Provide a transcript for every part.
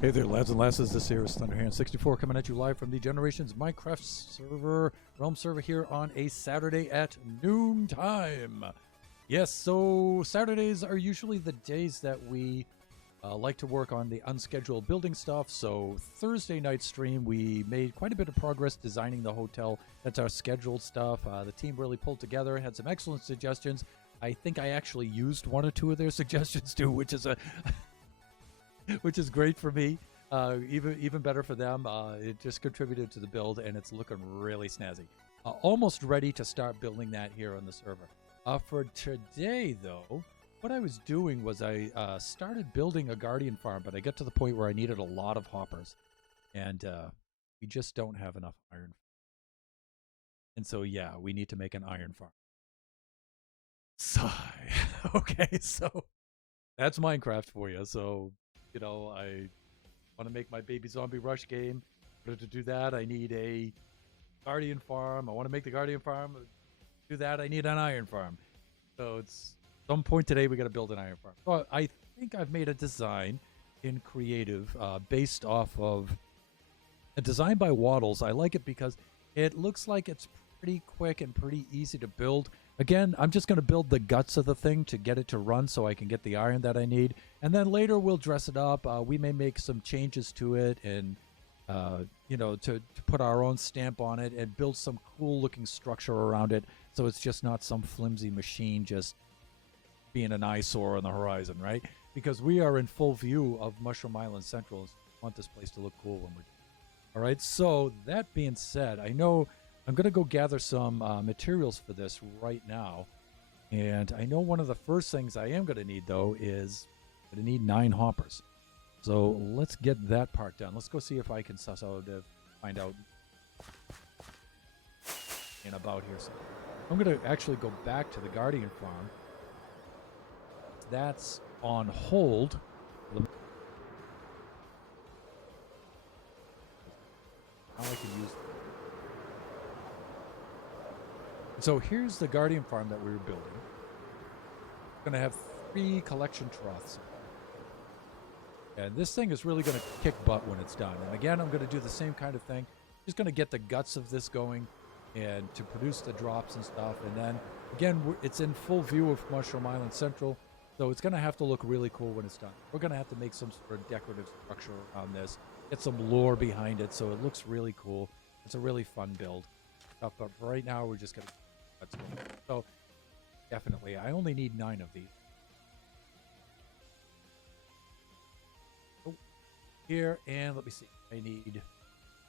Hey there, lads and lasses. This here is Thunderhand64 coming at you live from the Generations Minecraft server, Realm server here on a Saturday at noontime. Yes, so Saturdays are usually the days that we like to work on the unscheduled building stuff. So Thursday night stream, we made quite a bit of progress designing the hotel. That's our scheduled stuff. The team really pulled together, had some excellent suggestions. I think I actually used one or two of their suggestions too, which is a which is great for me. Even better for them. It just contributed to the build, and it's looking really snazzy. Almost ready to start building that here on the server. For today, though, what I was doing was I started building a guardian farm, but I got to the point where I needed a lot of hoppers, and we just don't have enough iron. And so, yeah, we need to make an iron farm. Sigh. Okay, so that's Minecraft for you. So, you know, I want to make my baby zombie rush game. In order to do that, I need a guardian farm. I want to make the guardian farm. To do that, I need an iron farm. So it's some point today we got to build an iron farm. So I think I've made a design in creative based off of a design by Waddles. I like it because it looks like it's pretty quick and pretty easy to build. Again, I'm just going to build the guts of the thing to get it to run so I can get the iron that I need. And then later we'll dress it up. We may make some changes to it and, you know, to put our own stamp on it and build some cool looking structure around it. So it's just not some flimsy machine just being an eyesore on the horizon, right? Because we are in full view of Mushroom Island Central. I want this place to look cool when we're done. All right, so that being said, I know I'm going to go gather some materials for this right now. And I know one of the first things I am going to need, though, is I'm going to need 9 hoppers. So let's get that part done. Let's go see if I can suss out to find out and about here. So I'm going to actually go back to the Guardian Farm. That's on hold. Now I can use. So here's the Guardian Farm that we were building. We're going to have 3 collection troughs. And this thing is really going to kick butt when it's done. And again, I'm going to do the same kind of thing. Just going to get the guts of this going and to produce the drops and stuff. And then, again, it's in full view of Mushroom Island Central. So it's going to have to look really cool when it's done. We're going to have to make some sort of decorative structure around this. Get some lore behind it so it looks really cool. It's a really fun build. But for right now, we're just going to... So, definitely, I only need 9 of these. Oh, here, and let me see. I need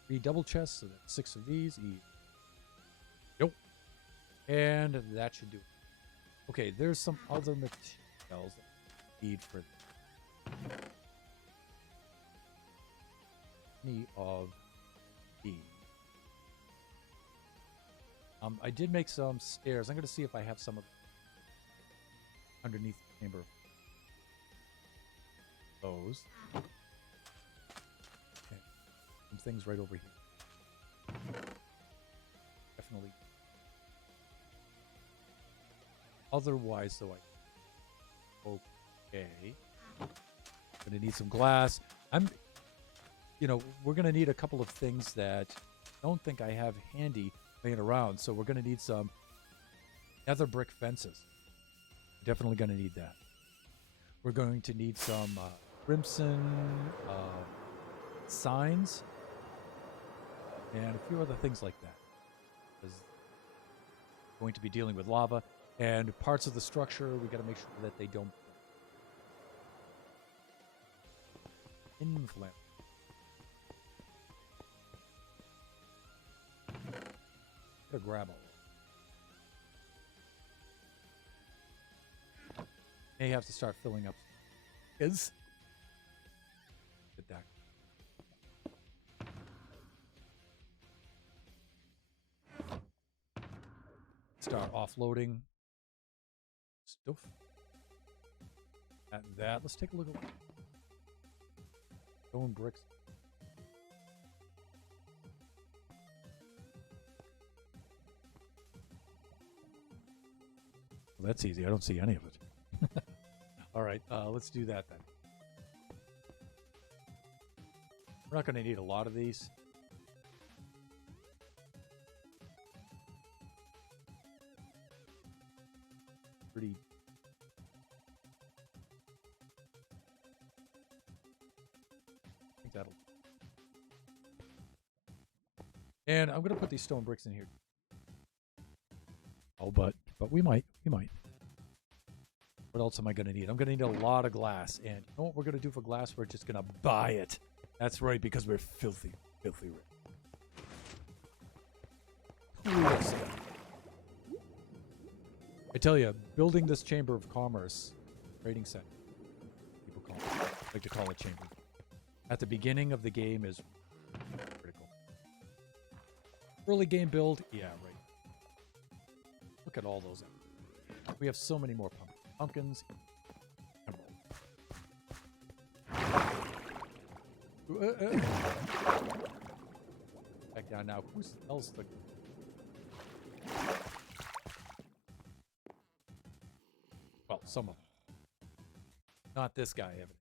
3 double chests, so that's 6 of these. Nope. And that should do it. Okay, there's some other materials that I need for this. Any of these. I did make some stairs. I'm going to see if I have some of underneath the chamber. Those. Okay. Some things right over here. Definitely. Otherwise, though, okay. Going to need some glass. You know, we're going to need a couple of things that I don't think I have handy laying around, so we're going to need some nether brick fences. Definitely going to need that. We're going to need some crimson signs and a few other things like that. Because we're going to be dealing with lava and parts of the structure. We got to make sure that they don't inflame. To grab it. May have to start filling up. Is get that. Start offloading stuff. At that, let's take a look at stone bricks. Well, that's easy. I don't see any of it. All right, let's do that then. We're not going to need a lot of these. Pretty. I think that'll. And I'm going to put these stone bricks in here. Oh, but we might. We might. What else am I going to need? I'm going to need a lot of glass. And you know what we're going to do for glass? We're just going to buy it. That's right, because we're filthy, filthy rich. Cool stuff. I tell you, building this Chamber of Commerce trading center, people call it, like to call it chamber, at the beginning of the game is critical. Early game build, yeah, right. Look at all those. We have so many more pumpkins. Back down now. Who else the? Well, some of them. Not this guy, evidently.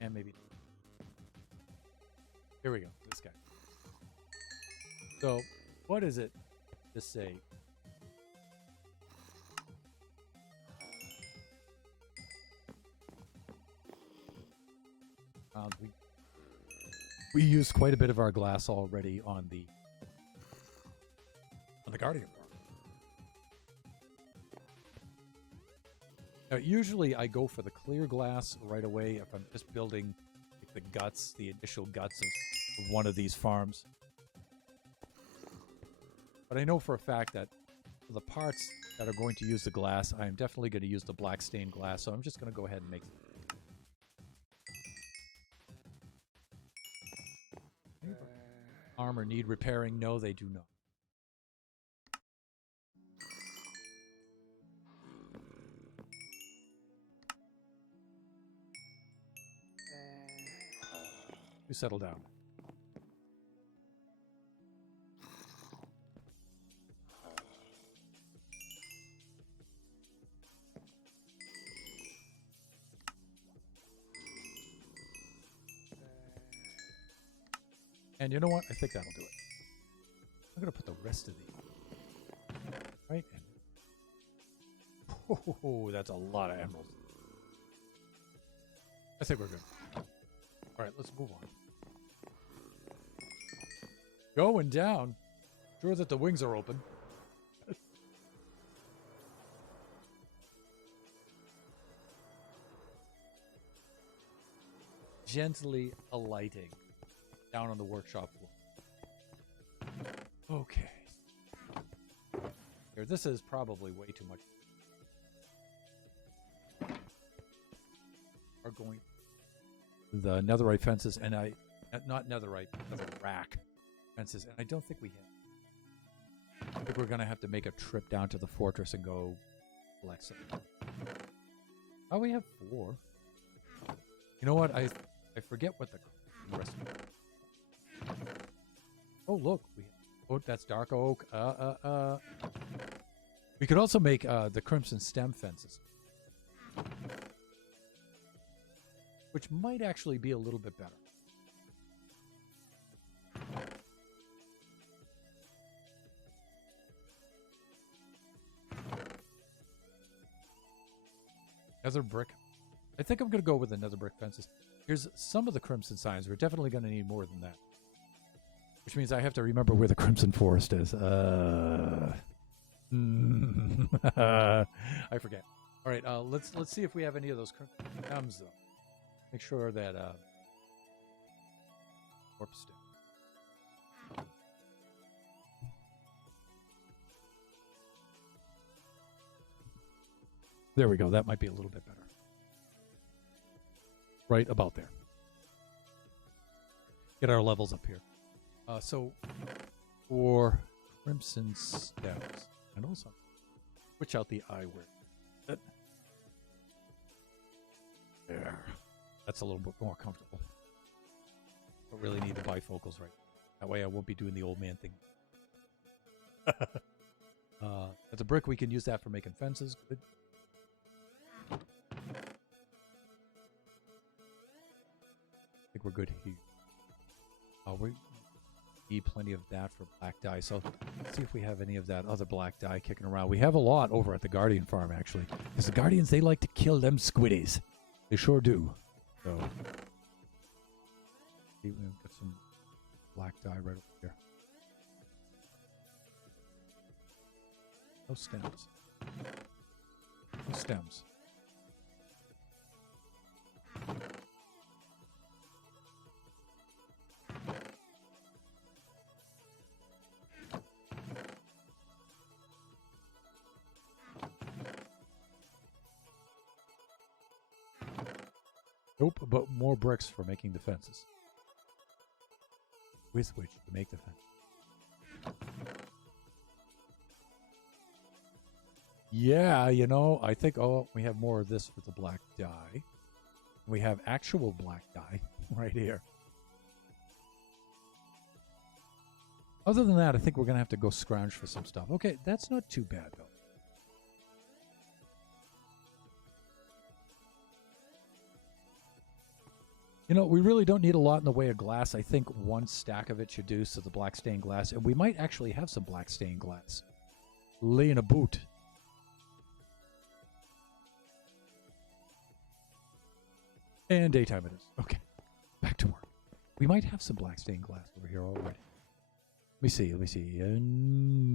And maybe. Here we go. This guy. So, what is it to say? We used quite a bit of our glass already on the Guardian farm. Now, usually I go for the clear glass right away if I'm just building like, the guts, the initial guts of one of these farms. But I know for a fact that for the parts that are going to use the glass, I am definitely going to use the black stained glass, so I'm just going to go ahead and make armor need repairing? No, they do not. You settle down. And you know what? I think that'll do it. I'm going to put the rest of these. Right? Oh, that's a lot of emeralds. I think we're good. All right, let's move on. Going down. Sure that the wings are open. Gently alighting down on the workshop floor. Okay. Here, this is probably way too much. Are going the netherite fences, and not netherite, netherrack fences, and I don't think we have. I think we're gonna have to make a trip down to the fortress and go collect some. Oh, we have 4. You know what? I forget what the rest of it. Oh, look, that's dark oak. We could also make the crimson stem fences, which might actually be a little bit better. Nether brick. I think I'm going to go with the nether brick fences. Here's some of the crimson signs. We're definitely going to need more than that. Which means I have to remember where the crimson forest is. I forget. All right, let's see if we have any of those crimson gems, though. Make sure that warp stick. There we go. That might be a little bit better. Right about there. Get our levels up here. So for crimson stems, and also switch out the eyewear. There. That's a little bit more comfortable. Don't really need the bifocals right now. That way I won't be doing the old man thing. As a brick, we can use that for making fences. Good. think we're good here. We need plenty of that for black dye. So let's see if we have any of that other black dye kicking around. We have a lot over at the Guardian farm, actually. Because the Guardians, they like to kill them squiddies. They sure do. So, we've got some black dye right over here. No stems. No stems. Nope, but more bricks for making the fences. With which to make the fence. Yeah, you know, I think, we have more of this with the black dye. We have actual black dye right here. Other than that, I think we're going to have to go scrounge for some stuff. Okay, that's not too bad, though. You know, we really don't need a lot in the way of glass. I think one stack of it should do, so the black stained glass. And we might actually have some black stained glass. Laying a boot. And daytime it is. Okay. Back to work. We might have some black stained glass over here already. Let me see. Let me see.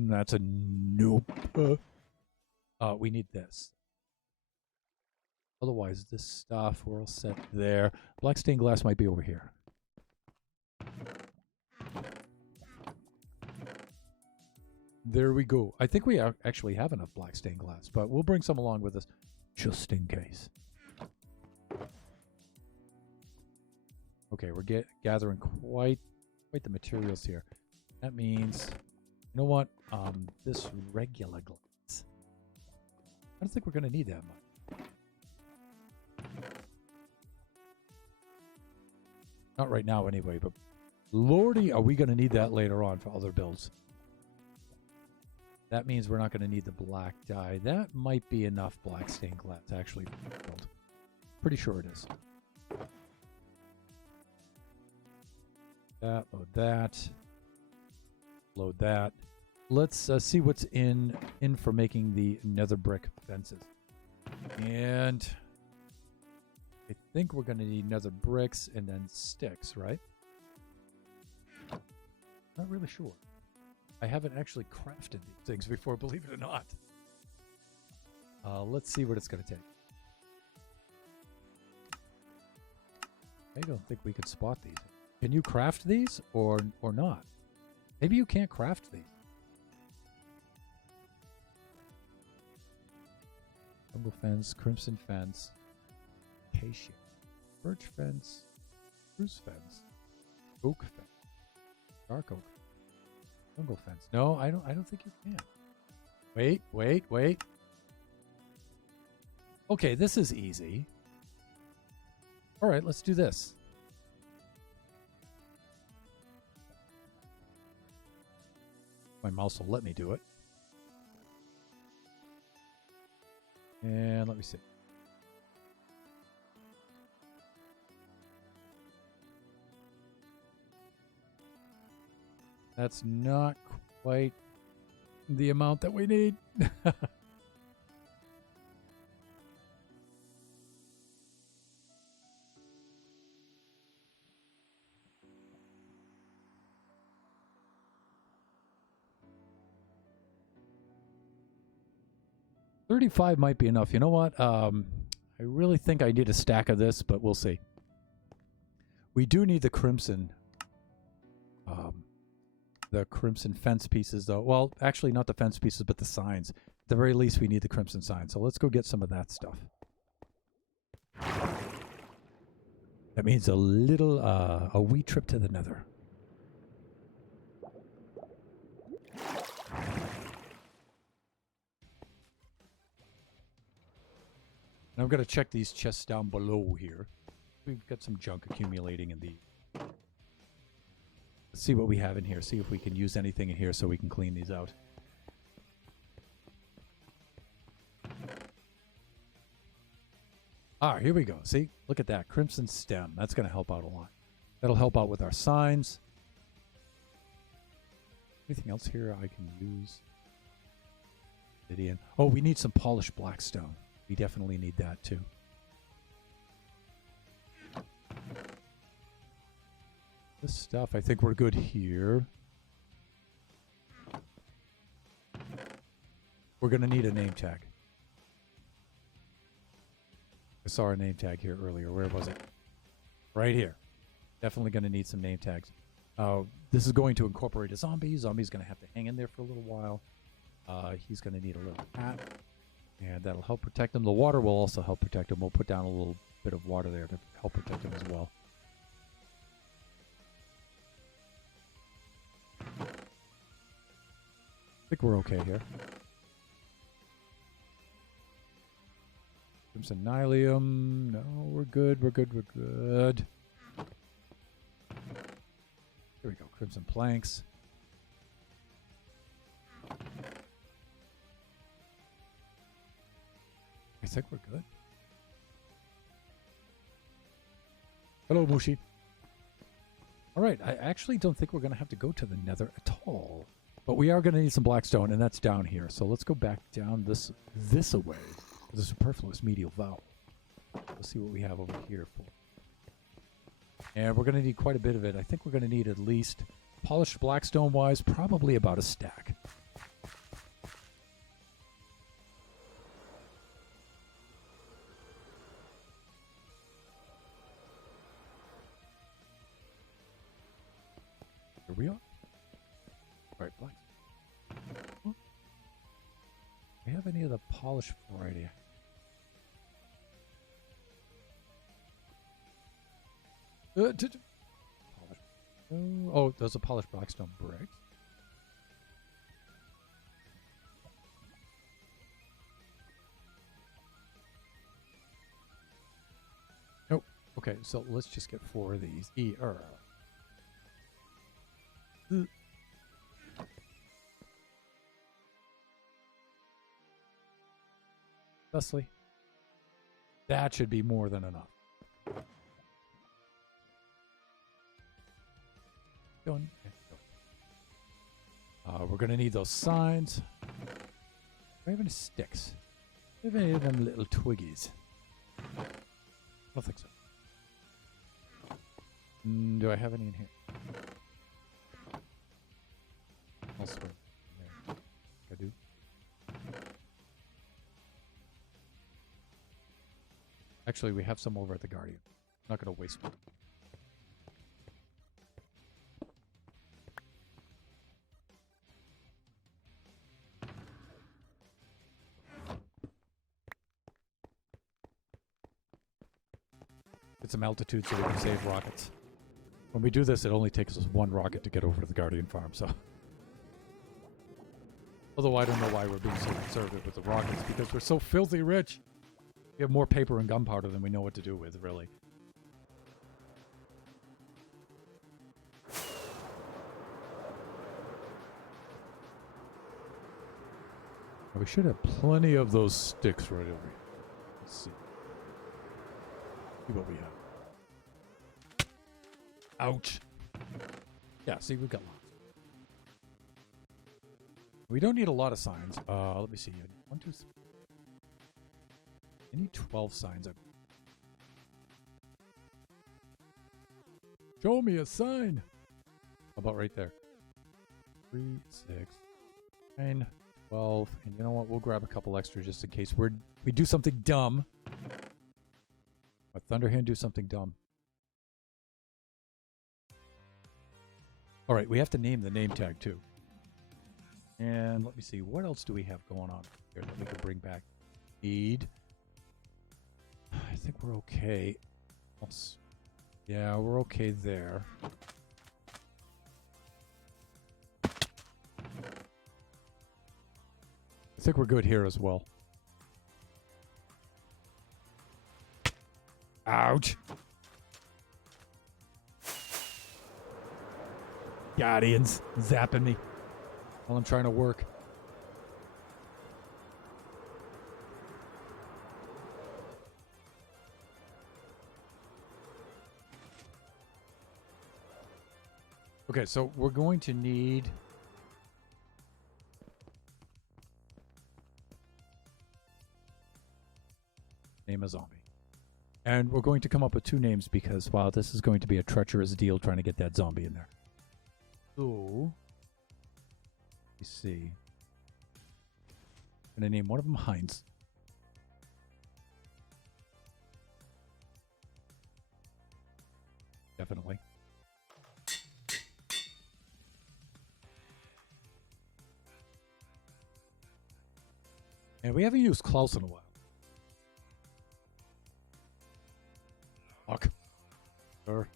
That's a nope. We need this. Otherwise, this stuff, we're all set there. Black stained glass might be over here. There we go. I think we actually have enough black stained glass, but we'll bring some along with us just in case. Okay, we're gathering quite the materials here. That means, you know what? This regular glass. I don't think we're going to need that much. Not right now anyway, but lordy, are we going to need that later on for other builds. That means we're not going to need the black dye. That might be enough black stained glass to actually build. Pretty sure it is. That, load that. Load that. Let's see what's in for making the nether brick fences. And I think we're going to need nether bricks and then sticks, right? Not really sure. I haven't actually crafted these things before, believe it or not. Let's see what it's going to take. I don't think we could spot these. Can you craft these or not? Maybe you can't craft these. Jungle fence, crimson fence, acacia, birch fence, spruce fence, oak fence, dark oak, jungle fence. No, I don't think you can. Wait. Okay, this is easy. All right, let's do this. My mouse will let me do it. And let me see. That's not quite the amount that we need. $35 might be enough. You know what? I really think I need a stack of this, but we'll see. We do need the crimson fence pieces, though. Well, actually, not the fence pieces, but the signs. At the very least, we need the crimson signs. So let's go get some of that stuff. That means a wee trip to the nether. And I'm going to check these chests down below here. We've got some junk accumulating in the... Let's see what we have in here. See if we can use anything in here so we can clean these out. Ah, here we go. See? Look at that. Crimson stem. That's going to help out a lot. That'll help out with our signs. Anything else here I can use? Obsidian. Oh, we need some polished blackstone. We definitely need that too. This stuff, I think we're good here. We're going to need a name tag. I saw our name tag here earlier. Where was it? Right here. Definitely going to need some name tags. This is going to incorporate a zombie. Zombie's going to have to hang in there for a little while. He's going to need a little hat. And that'll help protect him. The water will also help protect him. We'll put down a little bit of water there to help protect him as well. I think we're okay here. Crimson Nylium. No, we're good. We're good. We're good. Here we go. Crimson Planks. I think we're good. Hello, Mushi. All right. I actually don't think we're going to have to go to the Nether at all. But we are going to need some blackstone, and that's down here. So let's go back down this away. The superfluous medial vowel. Let's see what we have over here for. And we're going to need quite a bit of it. I think we're going to need at least, polished blackstone-wise, probably about a stack. Here we are. All right, black. Do we have any of the polished variety? Oh, those are polished blackstone bricks. Nope. Okay, so let's just get 4 of these. Thusly, that should be more than enough. We're going to need those signs. Do I have any sticks? Do I have any of them little twiggies? I don't think so. Do I have any in here? Elsewhere. There. I do. Actually, we have some over at the Guardian. I'm not going to waste one. Get some altitude so we can save rockets. When we do this, it only takes us 1 rocket to get over to the Guardian farm, so. Although I don't know why we're being so conservative with the rockets, because we're so filthy rich. We have more paper and gunpowder than we know what to do with, really. We should have plenty of those sticks right over here. Let's see. See what we have. Ouch. Yeah, see, we've got lots. We don't need a lot of signs. Let me see. 1, 2, 3. I need 12 signs. Show me a sign. How about right there? 3, 6, 9, 12. And you know what? We'll grab a couple extra just in case we do something dumb. A Thunderhand do something dumb. All right, we have to name the name tag too. And let me see, what else do we have going on here that we can bring back? Need. I think we're okay. Yeah, we're okay there. I think we're good here as well. Ouch. Guardians zapping me while I'm trying to work. Okay, so we're going to need... Name a zombie. And we're going to come up with 2 names because, wow, this is going to be a treacherous deal trying to get that zombie in there. So, let's see. I'm going to name one of them Heinz. Definitely. And we haven't used Klaus in a while. Fuck. Sure.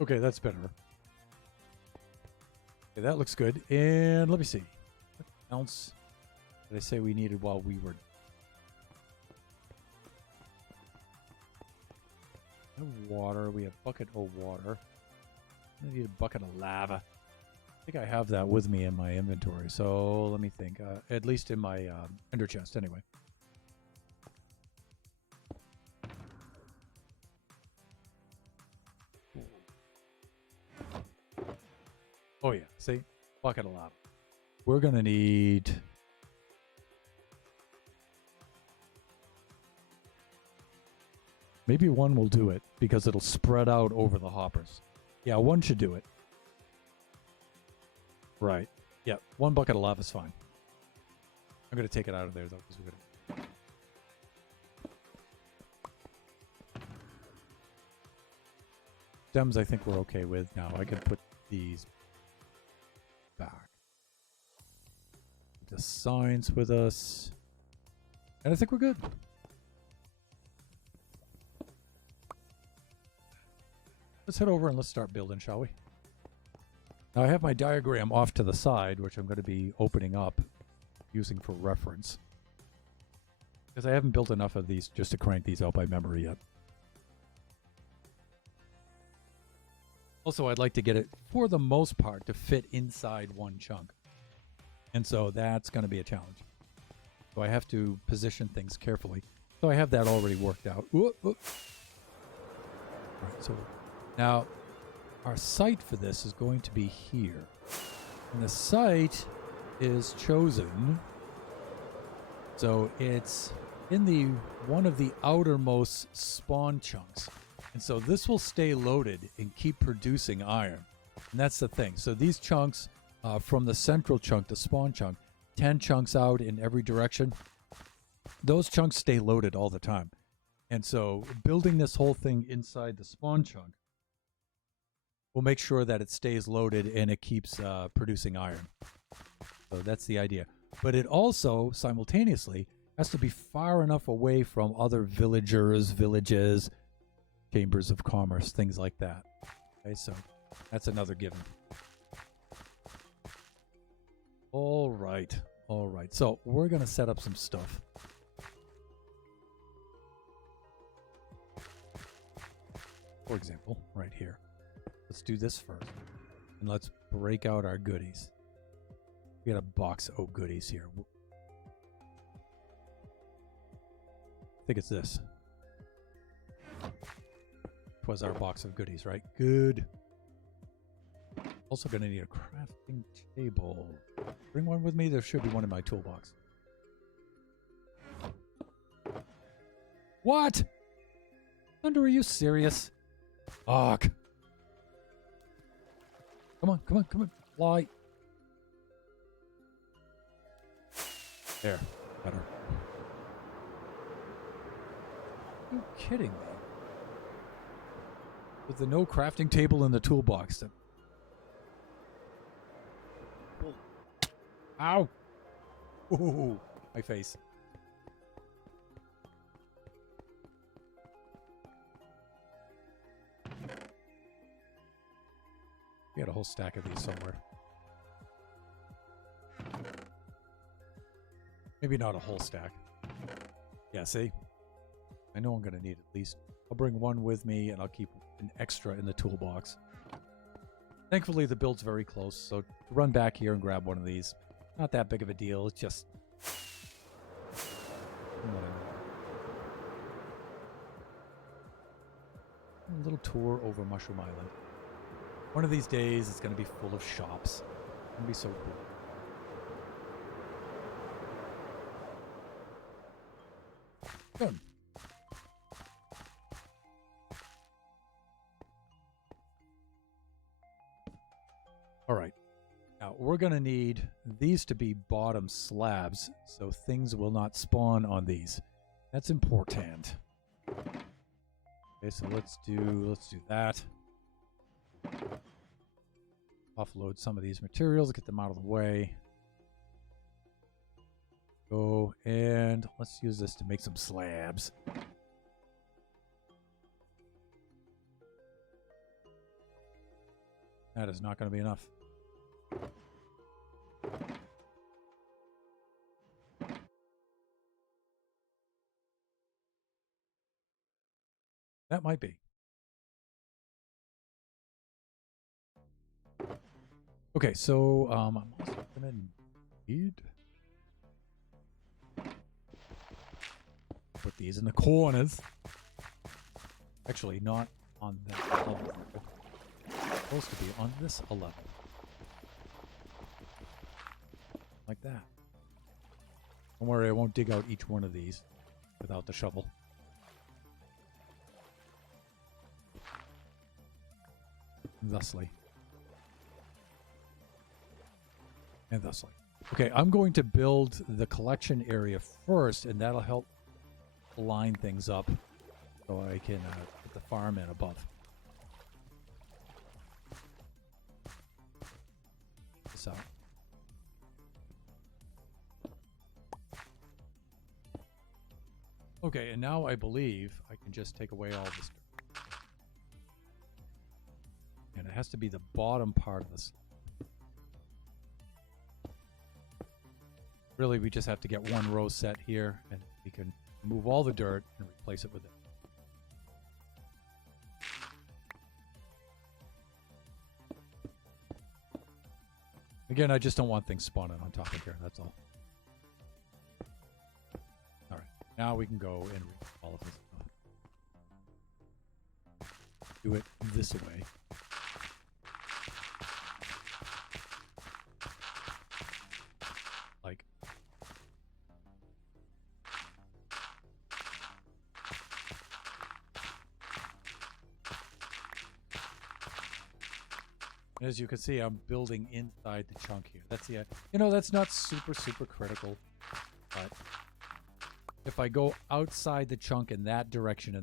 Okay, that's better. Okay, that looks good. And let me see. What else did I say we needed while we were... No water. We have bucket of water. I need a bucket of lava. I think I have that with me in my inventory. So let me think. At least in my ender chest, anyway. Oh yeah, see? Bucket of lava. We're going to need... Maybe 1 will do it because it'll spread out over the hoppers. Yeah, 1 should do it. Right. Yeah, 1 bucket of lava is fine. I'm going to take it out of there, though, because we're going to... Stems I think we're okay with now. I can put these back. The signs with us. And I think we're good. Let's head over and let's start building, shall we? Now I have my diagram off to the side, which I'm going to be opening up, using for reference. Because I haven't built enough of these just to crank these out by memory yet. Also, I'd like to get it, for the most part, to fit inside 1 chunk. And so that's going to be a challenge. So I have to position things carefully. So I have that already worked out. Ooh, ooh. All right, so now our site for this is going to be here. And the site is chosen. So it's in the one of the outermost spawn chunks. And so this will stay loaded and keep producing iron. And that's the thing. So these chunks, from the central chunk, the spawn chunk, 10 chunks out in every direction, those chunks stay loaded all the time. And so building this whole thing inside the spawn chunk will make sure that it stays loaded and it keeps producing iron. So that's the idea. But it also, simultaneously, has to be far enough away from other villagers, villages, chambers of commerce, things like that. Okay, so that's another given. All right. All right. So we're going to set up some stuff. For example, right here. Let's do this first. And let's break out our goodies. We got a box of goodies here. I think it's this. Was our box of goodies, right? Good. Also going to need a crafting table. Bring one with me. There should be one in my toolbox. What? Thunder, are you serious? Fuck. Come on, come on, come on. Fly. There. Better. Are you kidding me? With the no crafting table in the toolbox. Ow! Ooh, my face. We had a whole stack of these somewhere. Maybe not a whole stack. Yeah, see? I know I'm going to need at least... I'll bring one with me and I'll keep an extra in the toolbox. Thankfully, the build's very close, so to run back here and grab one of these, not that big of a deal. It's just... A little tour over Mushroom Island. One of these days, it's going to be full of shops. It's going to be so cool. Good. All right. Now, we're going to need these to be bottom slabs, so things will not spawn on these. That's important. Okay, so let's do that. Offload some of these materials, get them out of the way. Go, and let's use this to make some slabs. That is not going to be enough. That might be. Okay, so I'm also going to need... Put these in the corners. Actually, not on that level. It's supposed to be on this level. Like that. Don't worry, I won't dig out each one of these without the shovel. Thusly. And thusly. Okay, I'm going to build the collection area first, and that'll help line things up so I can put the farm in above. This out. Okay, and now I believe I can just take away all this dirt. And it has to be the bottom part of this. Really, we just have to get one row set here, and we can remove all the dirt and replace it with it. Again, I just don't want things spawning on top of here, that's all. Alright, now we can go and remove all of this stuff. Do it this way. Like. As you can see, I'm building inside the chunk here. That's the, you know, that's not super critical, but if I go outside the chunk in that direction,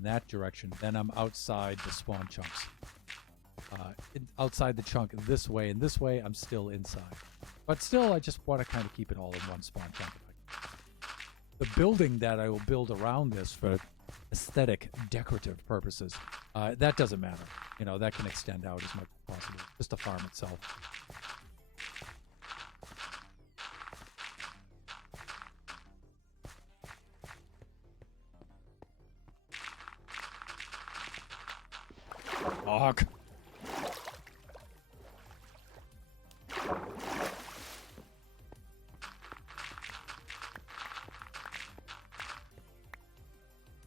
then I'm outside the spawn chunks. Outside the chunk this way and this way, I'm still inside. But still, I just want to kind of keep it all in one spawn chunk. The building that I will build around this for aesthetic, decorative purposes, that doesn't matter. You know, that can extend out as much as possible. Just the farm itself. Fuck.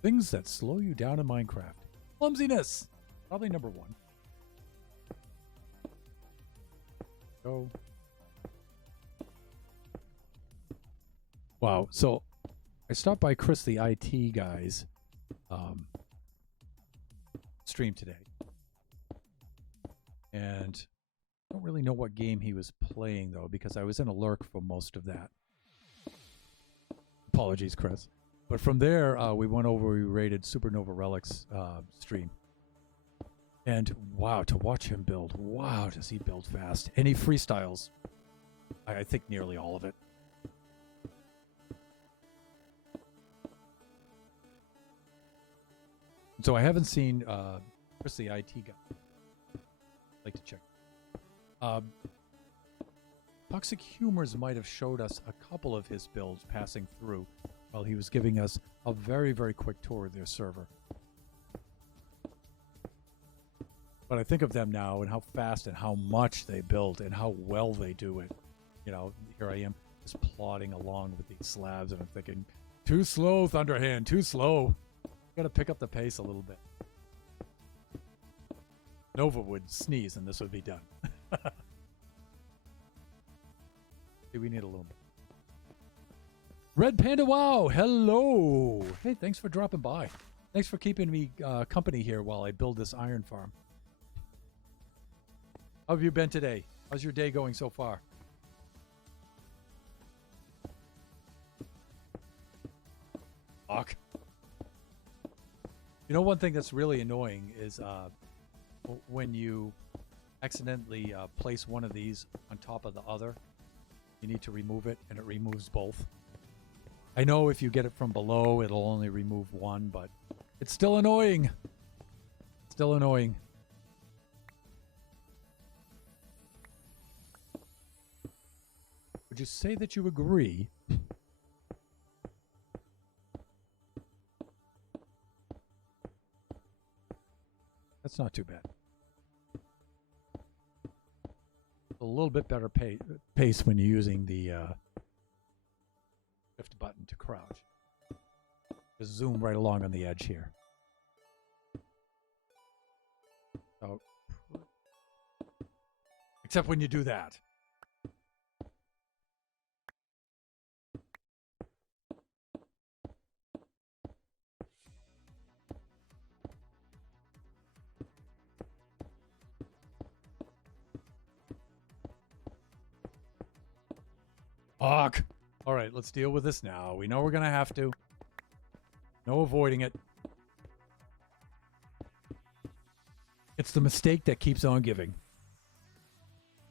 Things that slow you down in Minecraft. Clumsiness. Probably number one. Go. Wow. So I stopped by Chris the IT guy's stream today. And I don't really know what game he was playing though, because I was in a lurk for most of that. Apologies, Chris. But from there, we went over, we raided Supernova Relic's stream. And wow, to watch him build. Wow, does he build fast. And he freestyles. I think nearly all of it. So I haven't seen Chris the IT guy. I'd like to check. Toxic Humors might have showed us a couple of his builds passing through while he was giving us a very quick tour of their server. But I think of them now and how fast and how much they build and how well they do it. You know, here I am just plodding along with these slabs, and I'm thinking, too slow, Thunderhand, too slow. Got to pick up the pace a little bit. Nova would sneeze and this would be done. See, we need a little bit. Red Panda Wow, hello. Hey, thanks for dropping by. Thanks for keeping me company here while I build this iron farm. How have you been today? How's your day going so far? Fuck. You know, one thing that's really annoying is when you accidentally place one of these on top of the other, you need to remove it, and it removes both. I know if you get it from below, it'll only remove one, but it's still annoying. Still annoying. Would you say that you agree? That's not too bad. A little bit better pace when you're using the shift button to crouch. Just zoom right along on the edge here. So, except when you do that. Fuck. All right, let's deal with this now. We know we're going to have to. No avoiding it. It's the mistake that keeps on giving.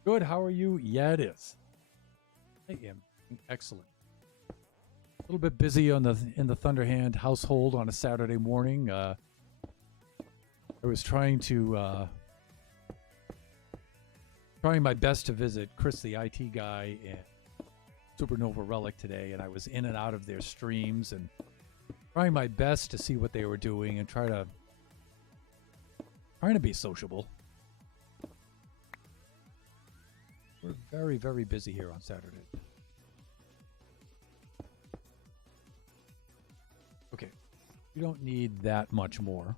Good, how are you? Yeah, it is. I am excellent. A little bit busy on in the Thunderhand household on a Saturday morning. I was trying my best to visit Chris, the IT guy, and Supernova Relic today, and I was in and out of their streams and trying my best to see what they were doing and trying to be sociable. We're very, very busy here on Saturday. Okay, we don't need that much more.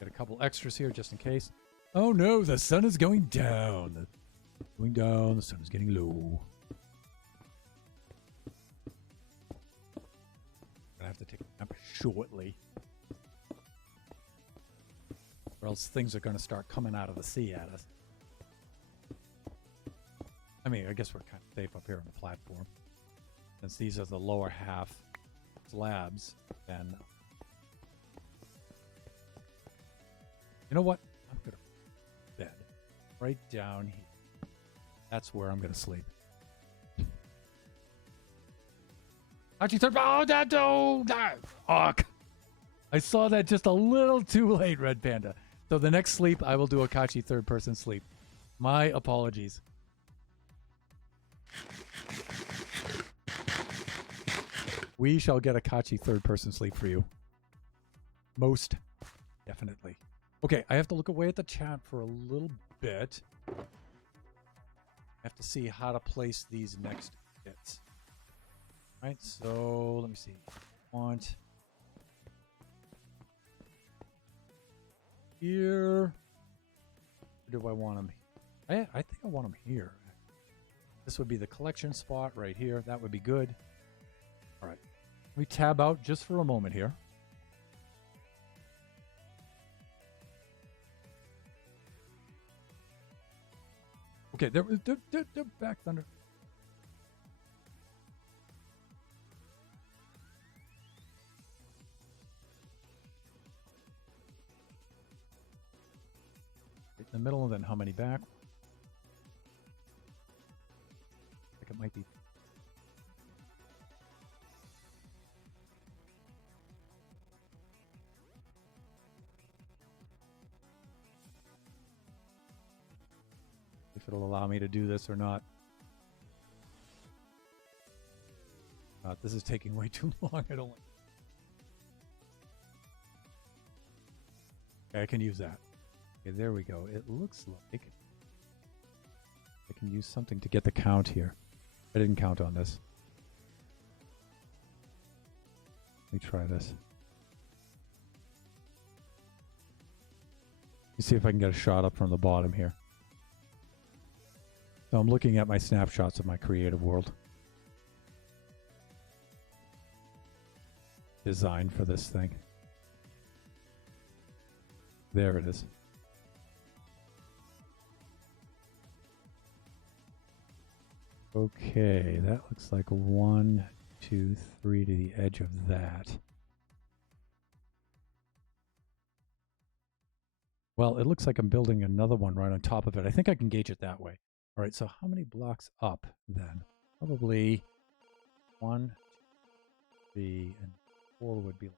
Got a couple extras here just in case. Oh no, the sun is going down. Going down, the sun is getting low. I have to take a nap shortly. Or else things are going to start coming out of the sea at us. I mean, I guess we're kind of safe up here on the platform. Since these are the lower half slabs, then... You know what? I'm going to bed right down here. That's where I'm going to sleep. Fuck. I saw that just a little too late, Red Panda. So the next sleep, I will do Akachi third-person sleep. My apologies. We shall get Akachi third-person sleep for you. Most definitely. Okay, I have to look away at the chat for a little bit. I have to see how to place these next bits. All right, so let me see. Want here? Or do I want them? I think I want them here. This would be the collection spot right here. That would be good. All right, let me tab out just for a moment here. Okay, they're back, Thunder. Right in the middle, and then how many back? I think it might be. if it'll allow me to do this or not. This is taking way too long. I don't like it. Okay, I can use that. Okay, there we go. It looks like I can use something to get the count here. I didn't count on this. Let me try this. Let me see if I can get a shot up from the bottom here. So I'm looking at my snapshots of my creative world. Designed for this thing. There it is. Okay, that looks like 1, 2, 3 to the edge of that. Well, it looks like I'm building another one right on top of it. I think I can gauge it that way. All right, so how many blocks up then? Probably 1, 2, 3, and 4 would be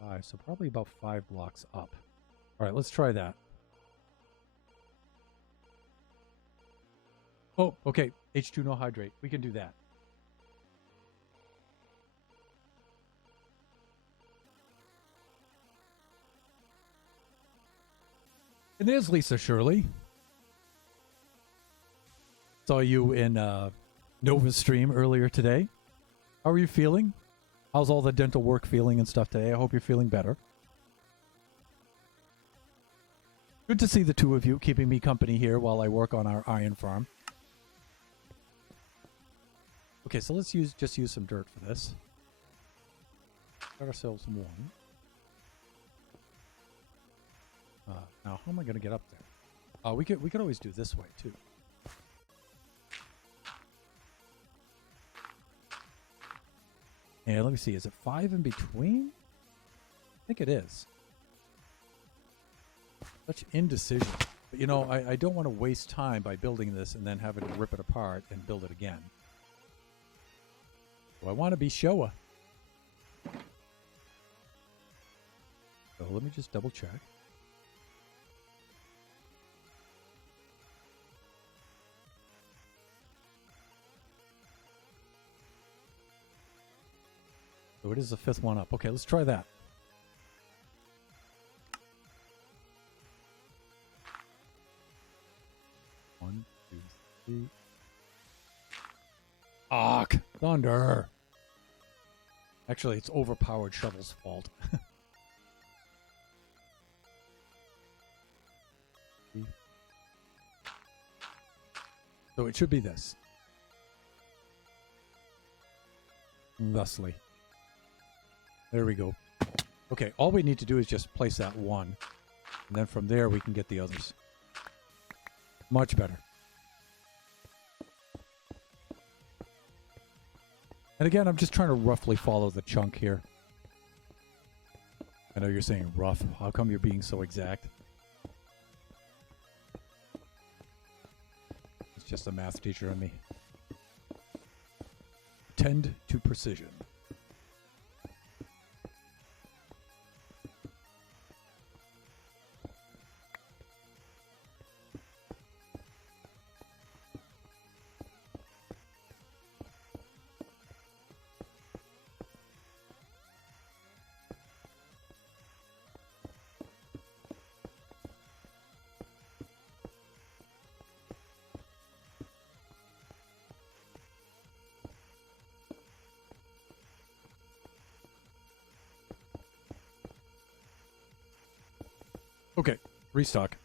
5. So probably about 5 blocks up. All right, let's try that. Oh, okay. H2 no hydrate. We can do that. And there's Lisa Shirley. Saw you in Nova's stream earlier today. How are you feeling? How's all the dental work feeling and stuff today? I hope you're feeling better. Good to see the two of you keeping me company here while I work on our iron farm. Okay, so let's just use some dirt for this. Got ourselves one. Now, how am I going to get up there? We could always do this way too. And let me see, is it 5 in between? I think it is. Such indecision. But you know, I don't want to waste time by building this and then having to rip it apart and build it again. So I want to be Showa. So let me just double check. So it is the 5th one up. Okay, let's try that. One, two, three. Ark! Thunder! Actually, it's overpowered Shovel's fault. So it should be this. Thusly. There we go. Okay, all we need to do is just place that one. And then from there we can get the others. Much better. And again, I'm just trying to roughly follow the chunk here. I know you're saying rough. How come you're being so exact? It's just a math teacher in me. Tend to precision. Okay, restock.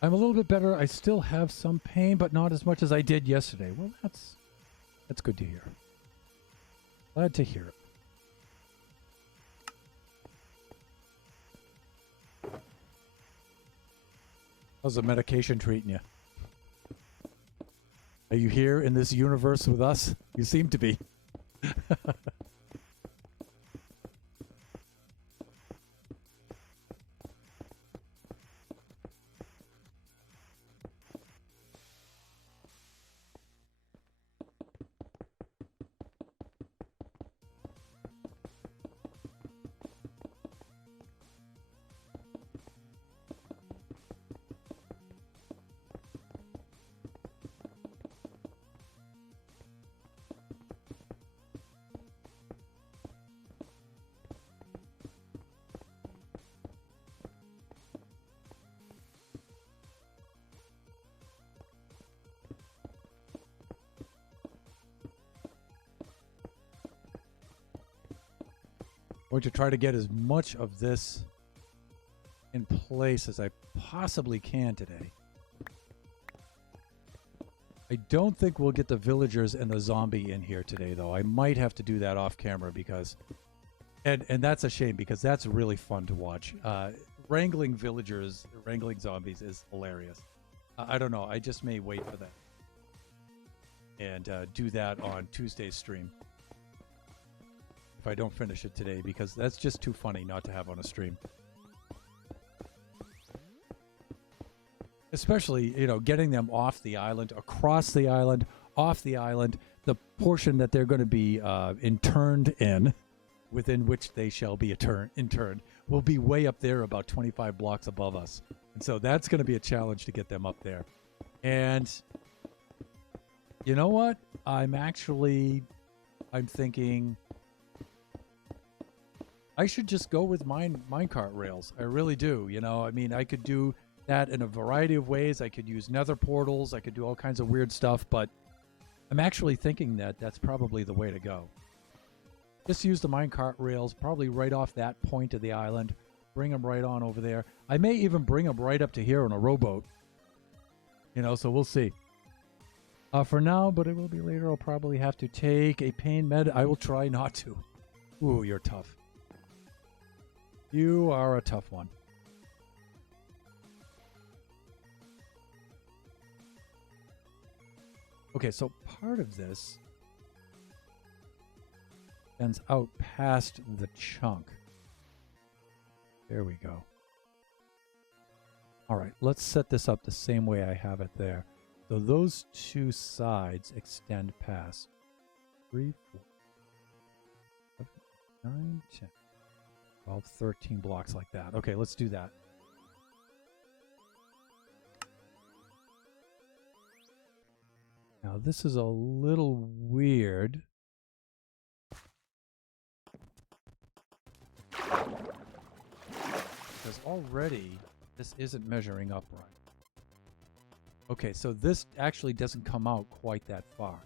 I'm a little bit better. I still have some pain, but not as much as I did yesterday. Well, that's good to hear. Glad to hear it. How's the medication treating you? Are you here in this universe with us? You seem to be. going to try to get as much of this in place as I possibly can today. I don't think we'll get the villagers and the zombie in here today, though. I might have to do that off camera because... And that's a shame because that's really fun to watch. Wrangling villagers, wrangling zombies is hilarious. I don't know. I just may wait for that. And do that on Tuesday's stream. If I don't finish it today, because that's just too funny not to have on a stream. Especially, you know, getting them off the island, across the island, off the island, the portion that they're going to be interned in, within which they shall be interned, will be way up there about 25 blocks above us. And so that's going to be a challenge to get them up there. And you know what? I'm thinking I should just go with minecart rails. I really do. You know, I mean, I could do that in a variety of ways. I could use nether portals. I could do all kinds of weird stuff, but I'm actually thinking that that's probably the way to go. Just use the minecart rails, probably right off that point of the island. Bring them right on over there. I may even bring them right up to here on a rowboat. You know, so we'll see. For now, but it will be later, I'll probably have to take a pain med. I will try not to. Ooh, you're tough. You are a tough one. Okay, so part of this ends out past the chunk. There we go. All right, let's set this up the same way I have it there. So those two sides extend past 3, 4, 7, 9, 10, 12, 13 blocks like that. Okay, let's do that. Now, this is a little weird. Because already, this isn't measuring up right. Okay, so this actually doesn't come out quite that far.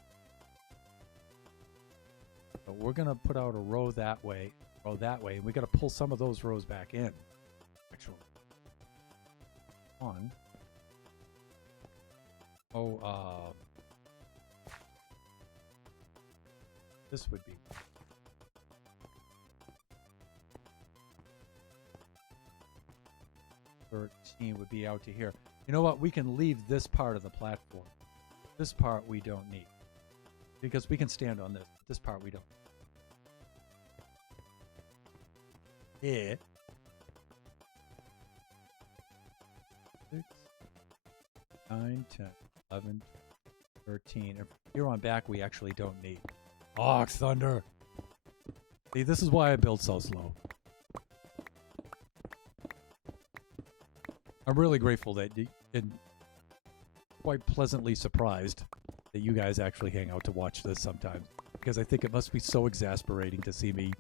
But we're going to put out a row that way, and we got to pull some of those rows back in, actually. One. Oh, this would be 13 would be out to here. You know what? We can leave this part of the platform. This part we don't need. Because we can stand on this. This part we don't. Yeah. 6, 9, 10, 11, 13. And here on back we actually don't need. Ox Thunder! See, this is why I build so slow. I'm really grateful that and quite pleasantly surprised that you guys actually hang out to watch this sometimes. Because I think it must be so exasperating to see me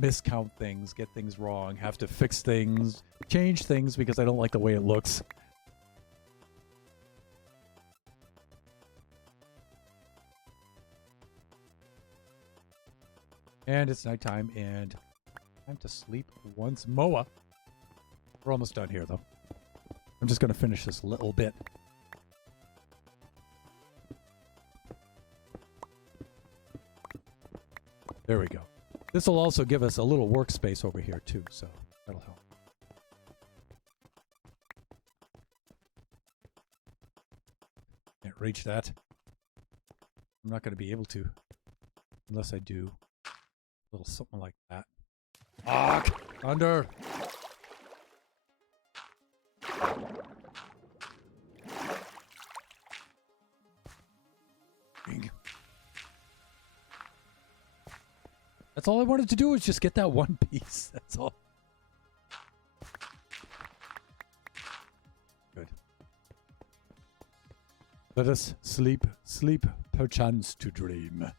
miscount things, get things wrong, have to fix things, change things because I don't like the way it looks. And it's nighttime and time to sleep once more. We're almost done here though. I'm just going to finish this little bit. There we go. This will also give us a little workspace over here too, so that'll help. Can't reach that. I'm not going to be able to unless I do a little something like that. Ah, thunder! That's all I wanted to do was just get that one piece. That's all. Good. Let us sleep, sleep, perchance to dream.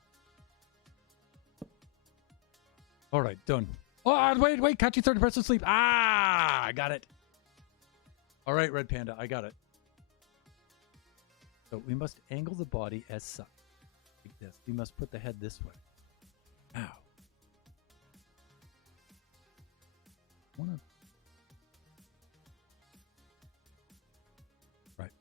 All right, done. Oh, wait, catch you third person sleep. Ah, I got it. All right, Red Panda, I got it. So we must angle the body as such. Like this. We must put the head this way. Now. want to... Right.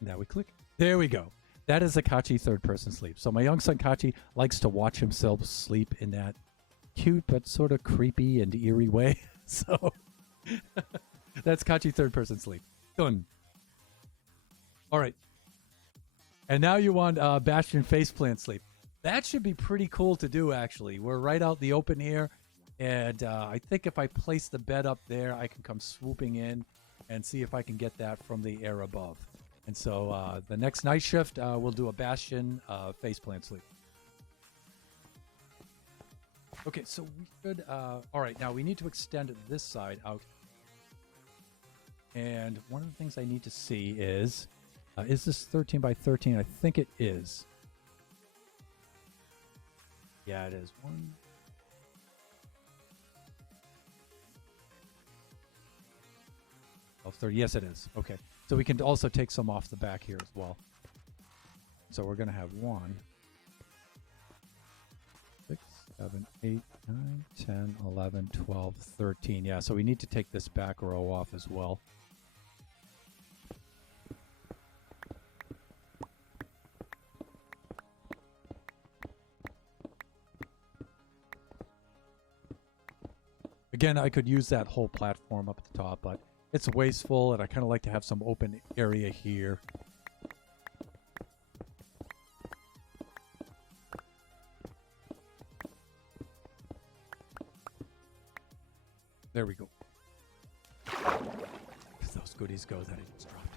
Now we click. There we go. That is a Kachi third-person sleep. So my young son Kachi likes to watch himself sleep in that cute but sort of creepy and eerie way. So that's Kachi third-person sleep. Done. All right. And now you want Bastion faceplant sleep. That should be pretty cool to do, actually. We're right out in the open here. And I think if I place the bed up there, I can come swooping in and see if I can get that from the air above. And so the next night shift, we'll do a Bastion faceplant sleep. Okay, so we should... all right, now we need to extend this side out. And one of the things I need to see is this 13 by 13? I think it is. Yeah, it is. 1... Oh, 30. Yes, it is. Okay. So we can also take some off the back here as well. So we're going to have 1, 6, 7, 8, 9, 10, 11, 12, 13. Yeah, so we need to take this back row off as well. Again, I could use that whole platform up at the top, but it's wasteful, and I kind of like to have some open area here. There we go. As those goodies go that I just dropped.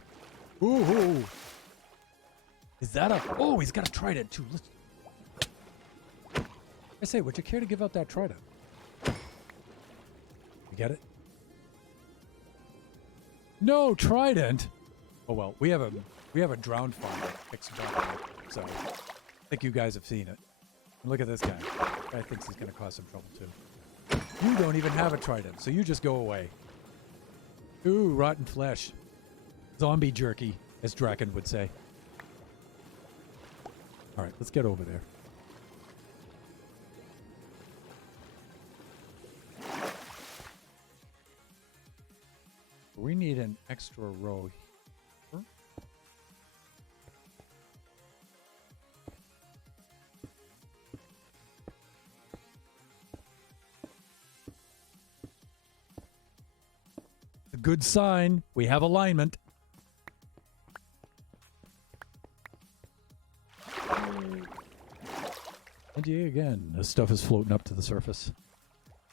Ooh! Is that a... Oh, he's got a trident, too. Let's... I say, would you care to give up that trident? You get it? No trident. Oh well, we have a drowned farm fixed up, so I think you guys have seen it. And look at this guy. Guy thinks he's going to cause some trouble too. You don't even have a trident, so you just go away. Ooh, rotten flesh. Zombie jerky, as Draken would say. All right, let's get over there. We need an extra row here. A good sign. We have alignment. And yeah, again, this stuff is floating up to the surface.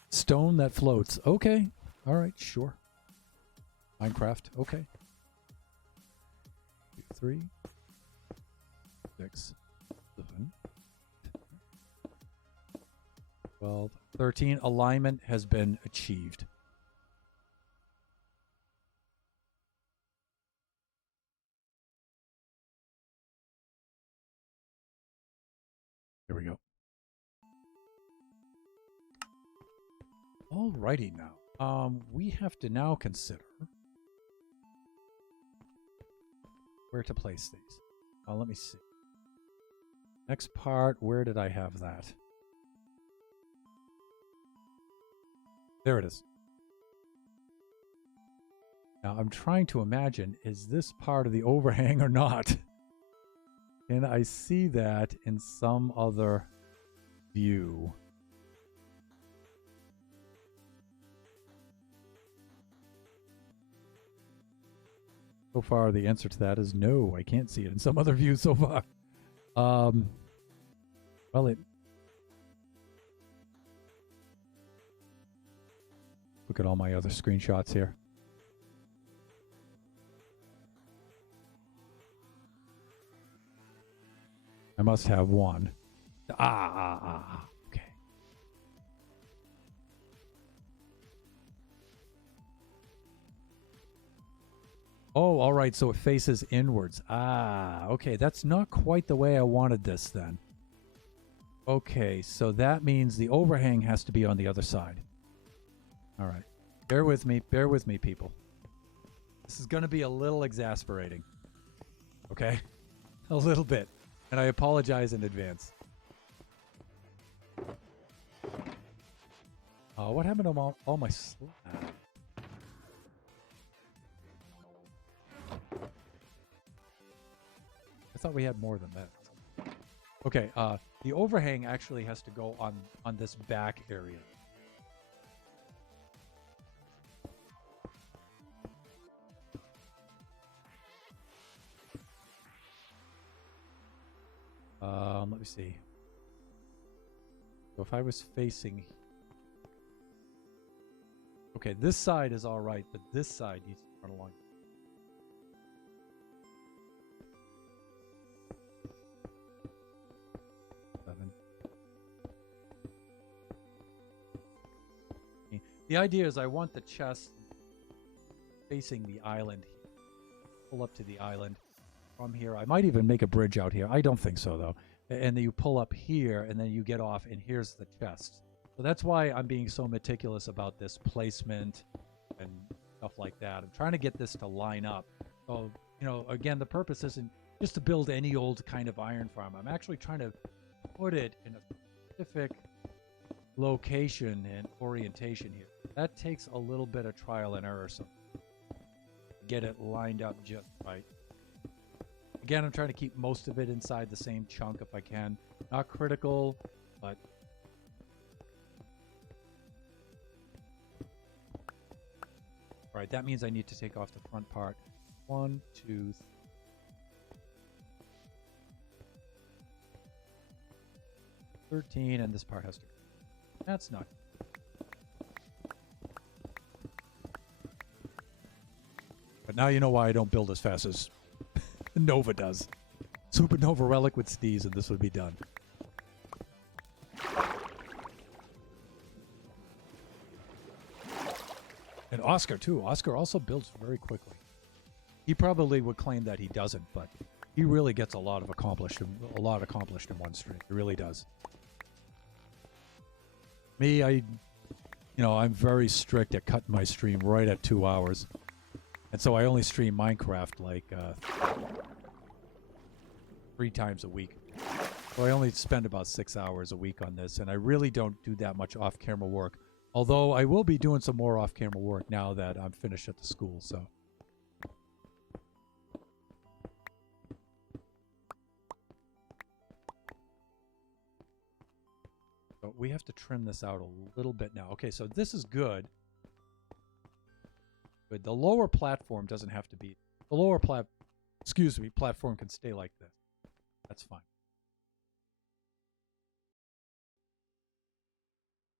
Stone that floats. Okay. All right, sure. Minecraft, okay. 2, 3, 6, 7, 12, 13. Alignment has been achieved. Here we go. Alrighty now. We have to now consider where to place these. Let me see. Next part, where did I have that? There it is. Now I'm trying to imagine, is this part of the overhang or not? Can I see that in some other view? So far, the answer to that is no. I can't see it in some other view so far. Well, it... Look at all my other screenshots here. I must have one. Okay. Oh, all right. So it faces inwards. Okay. That's not quite the way I wanted this then. Okay. So that means the overhang has to be on the other side. All right. Bear with me, people. This is going to be a little exasperating. Okay? A little bit. And I apologize in advance. What happened to all my slabs? thought we had more than that. Okay, the overhang actually has to go on this back area. Let me see. So if I was facing... Okay, this side is all right, but this side needs to run along. The idea is I want the chest facing the island. Pull up to the island from here. I might even make a bridge out here. I don't think so, though. And then you pull up here, and then you get off, and here's the chest. So that's why I'm being so meticulous about this placement and stuff like that. I'm trying to get this to line up. So, you know, again, the purpose isn't just to build any old kind of iron farm. I'm actually trying to put it in a specific location and orientation here. That takes a little bit of trial and error, so get it lined up just right. Again, I'm trying to keep most of it inside the same chunk if I can. Not critical, but all right, that means I need to take off the front part. 1, 2, 13, and this part has to go. That's not. But now you know why I don't build as fast as Nova does. Supernova Relic would sneeze and this would be done. And Oscar, too. Oscar also builds very quickly. He probably would claim that he doesn't, but he really gets a lot accomplished in one stream. He really does. Me, I'm very strict at cutting my stream right at 2 hours. And so I only stream Minecraft like 3 times a week. So I only spend about 6 hours a week on this, and I really don't do that much off-camera work. Although I will be doing some more off-camera work now that I'm finished at the school, so. So we have to trim this out a little bit now. Okay, so this is good. But the lower platform doesn't have to be. The lower platform can stay like this. That's fine.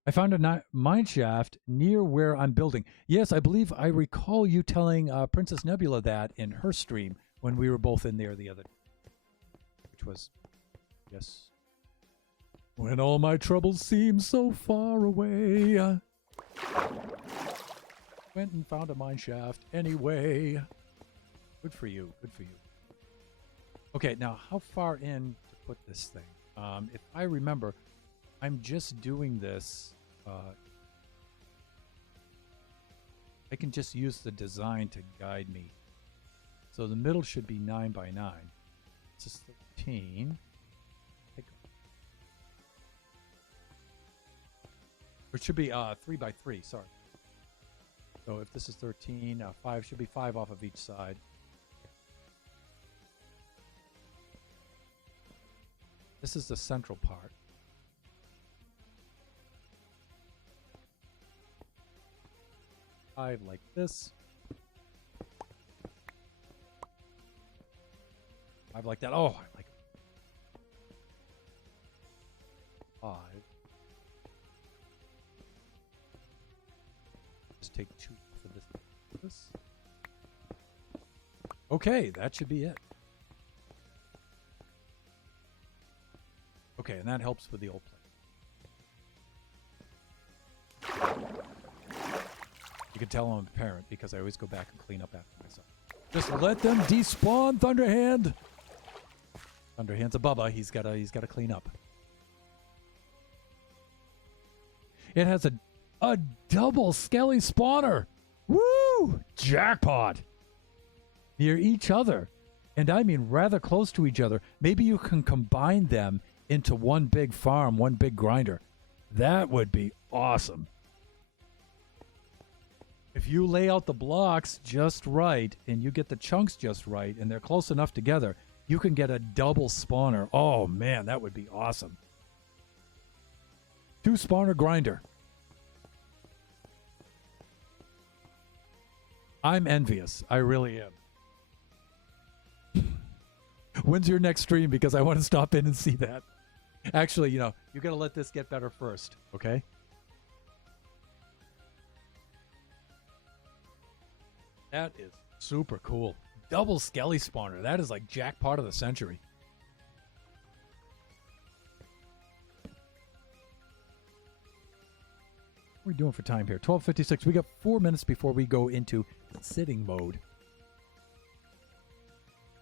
I found a mine shaft near where I'm building. Yes, I believe I recall you telling Princess Nebula that in her stream when we were both in there the other day. Which was, yes. When all my troubles seem so far away. Went and found a mine shaft anyway. Good for you. Good for you. Okay, now how far in to put this thing? If I remember, I'm just doing this. I can just use the design to guide me. So the middle should be 9 by 9. This is 13. Or it should be 3 by 3, sorry. So if this is 13, 5 should be 5 off of each side. This is the central part. Five like this. 5 like that. Oh, I like it. 5. Just take 2 for this. Okay, that should be it. Okay, and that helps with the old plate. You can tell I'm a parent because I always go back and clean up after myself. Just let them despawn, Thunderhand. Thunderhand's a bubba. He's gotta clean up. It has a double skelly spawner. Woo! Jackpot. Near each other. And I mean rather close to each other. Maybe you can combine them into one big farm, one big grinder. That would be awesome. If you lay out the blocks just right and you get the chunks just right and they're close enough together, you can get a double spawner. Oh, man, that would be awesome. 2 spawner grinder. I'm envious. I really am. When's your next stream? Because I want to stop in and see that. Actually, you got to let this get better first, okay? That is super cool. Double Skelly spawner. That is like jackpot of the century. What are we doing for time here? 12:56. We got 4 minutes before we go into sitting mode.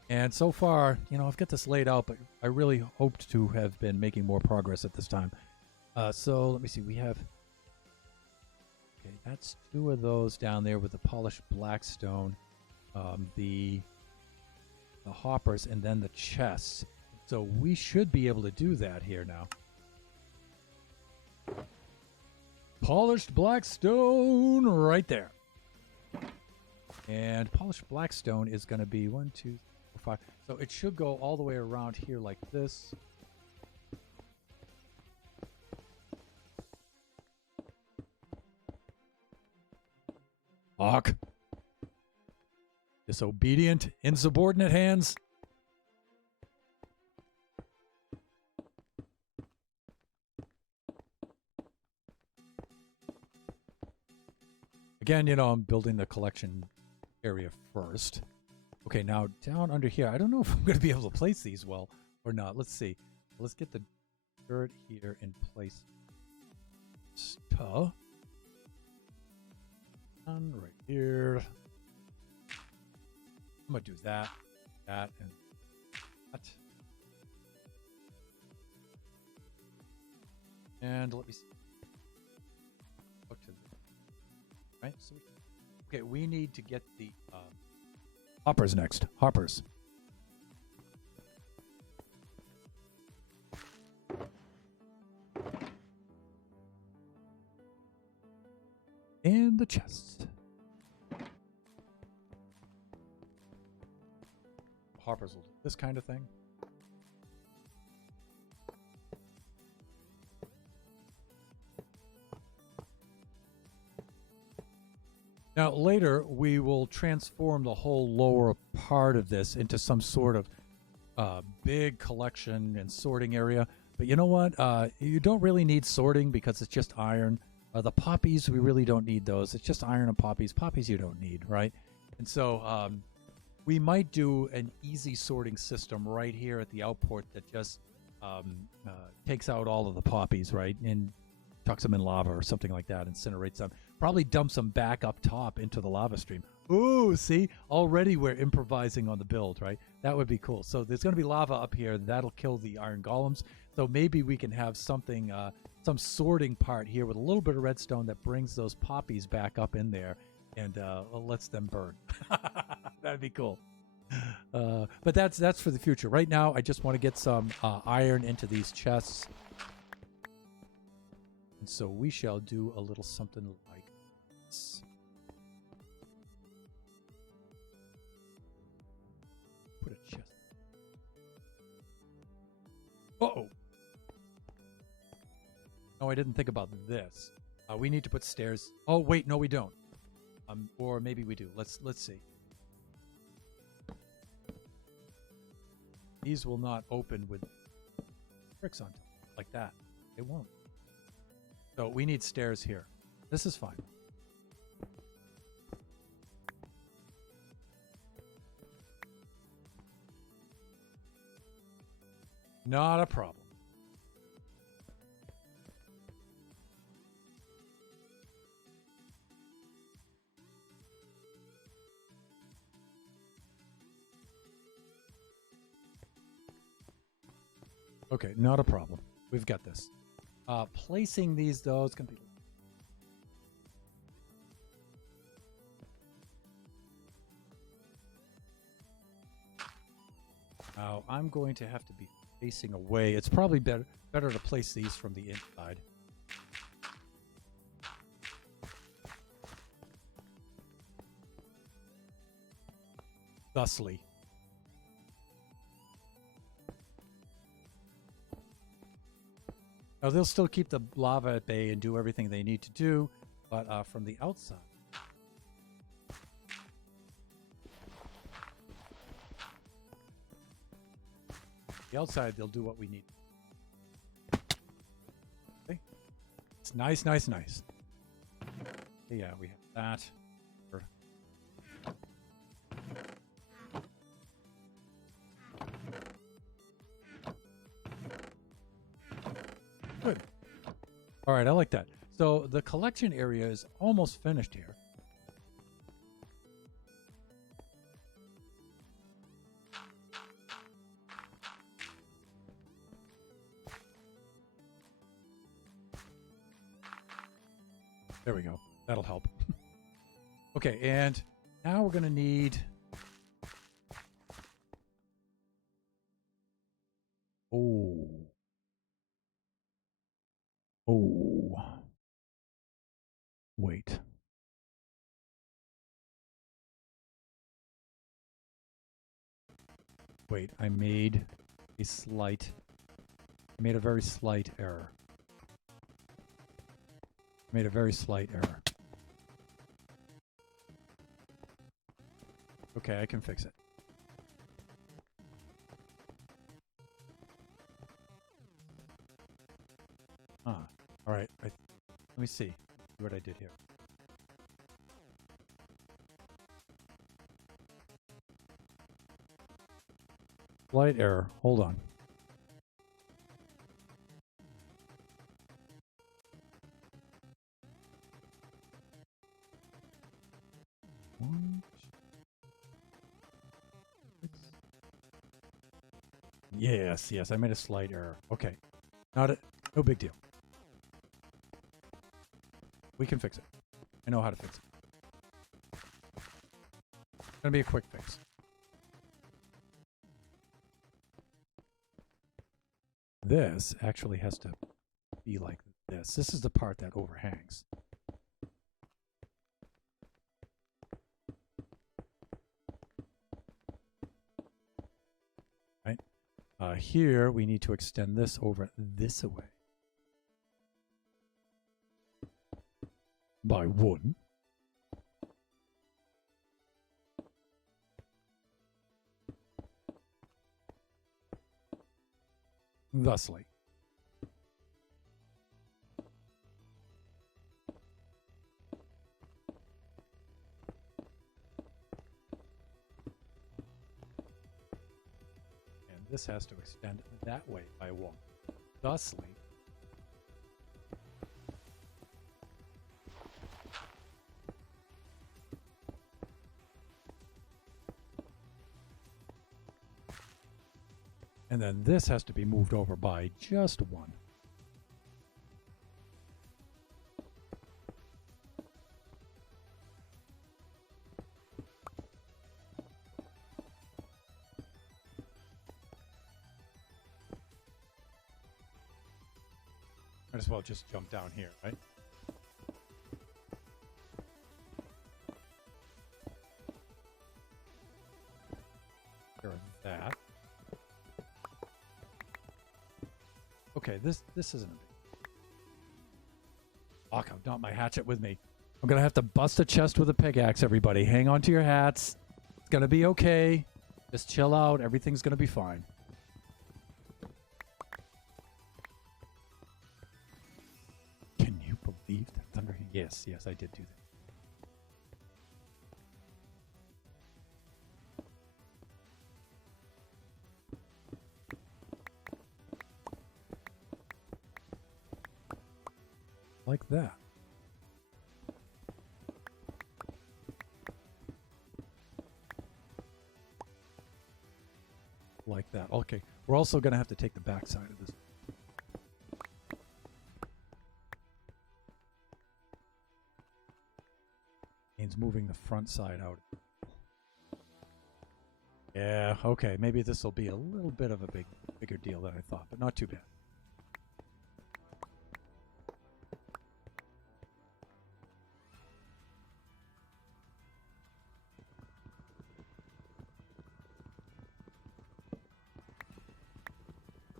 And so far, I've got this laid out, but I really hoped to have been making more progress at this time. So let me see. We have... Okay, that's 2 of those down there with the polished blackstone, the hoppers, and then the chests. So we should be able to do that here now. Polished blackstone right there. And polished blackstone is going to be 1, 2, 3, 4, 5. So it should go all the way around here like this. Hawk. Disobedient, insubordinate hands. Again, I'm building the collection area first. Okay, now down under here, I don't know if I'm going to be able to place these well or not. Let's see. Let's get the dirt here in place. Stuff. Right here. I'm going to do that, and that. And let me see. Right? So okay, we need to get the hoppers next. Hoppers. And the chests. Hoppers will do this kind of thing. Now, later, we will transform the whole lower part of this into some sort of big collection and sorting area. But you know what? You don't really need sorting because it's just iron. The poppies, we really don't need those. It's just iron and poppies. Poppies you don't need, right? And so we might do an easy sorting system right here at the outport that just takes out all of the poppies, right? And tucks them in lava or something like that, incinerates them. Probably dumps them back up top into the lava stream. Ooh, see? Already we're improvising on the build, right? That would be cool. So there's going to be lava up here. That'll kill the iron golems. So maybe we can have something, some sorting part here with a little bit of redstone that brings those poppies back up in there and lets them burn. That'd be cool. But that's for the future. Right now, I just want to get some iron into these chests. And so we shall do a little something like this. Put a chest. Uh-oh. No, I didn't think about this. We need to put stairs. Oh, wait, no, we don't. Or maybe we do. Let's see. These will not open with bricks on top like that. It won't. So we need stairs here. This is fine. Not a problem. Okay, not a problem. We've got this. Placing these, though, is going to be... Now, I'm going to have to be facing away. It's probably better to place these from the inside. Thusly. Now, they'll still keep the lava at bay and do everything they need to do, but from the outside. The outside, they'll do what we need. Okay. It's nice, nice, nice. Okay, yeah, we have that. Good. All right, I like that. So the collection area is almost finished here. There we go. That'll help. Okay, and now we're going to need... Oh. Oh. Wait. Wait, I made a very slight error. Made a very slight error. Okay, I can fix it. All right. Let me see what I did here. Slight error. Hold on. Yes, I made a slight error. Okay. No big deal. We can fix it. I know how to fix it. It's gonna be a quick fix. This actually has to be like this. This is the part that overhangs. Right? Here, we need to extend this over this way. By 1. Thusly. And this has to extend that way by 1. Thusly. And then this has to be moved over by just 1. Might as well just jump down here, right? Or that. Okay, this isn't a big... Fuck, I've got my hatchet with me. I'm gonna have to bust a chest with a pickaxe, everybody. Hang on to your hats. It's gonna be okay. Just chill out. Everything's gonna be fine. Can you believe that thunder? Yes, I did do that. Like that. Like that. Okay. We're also going to have to take the back side of this. Means moving the front side out. Yeah, okay. Maybe this will be a little bit of a bigger deal than I thought, but not too bad.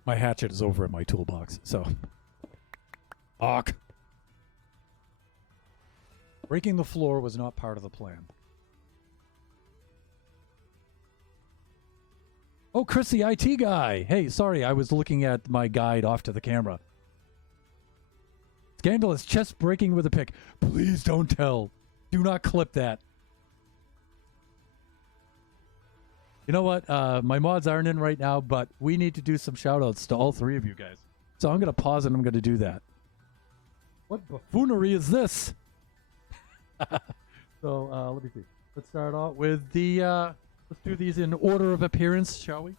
My hatchet is over in my toolbox, so Fuck. Breaking the floor was not part of the plan. Oh, Chris, the IT guy. Hey, sorry, I was looking at my guide off to the camera. Scandalous chest breaking with a pick. Please don't tell. Do not clip that. You know what? My mods aren't in right now, but we need to do some shout-outs to all three of you guys. So I'm going to pause and I'm going to do that. What buffoonery is this? So let me see. Let's start off with the... let's do these in order of appearance, shall we?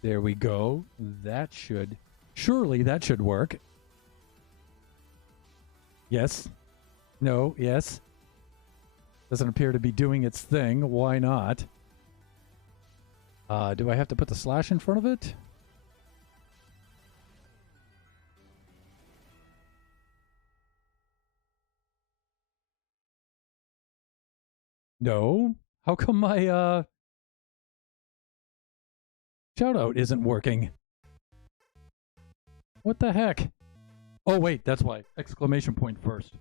There we go. That should... Surely that should work. Yes. No. Yes. Doesn't appear to be doing its thing. Why not? Do I have to put the slash in front of it? No. How come my shout out isn't working? What the heck? Oh wait, that's why. Exclamation point first.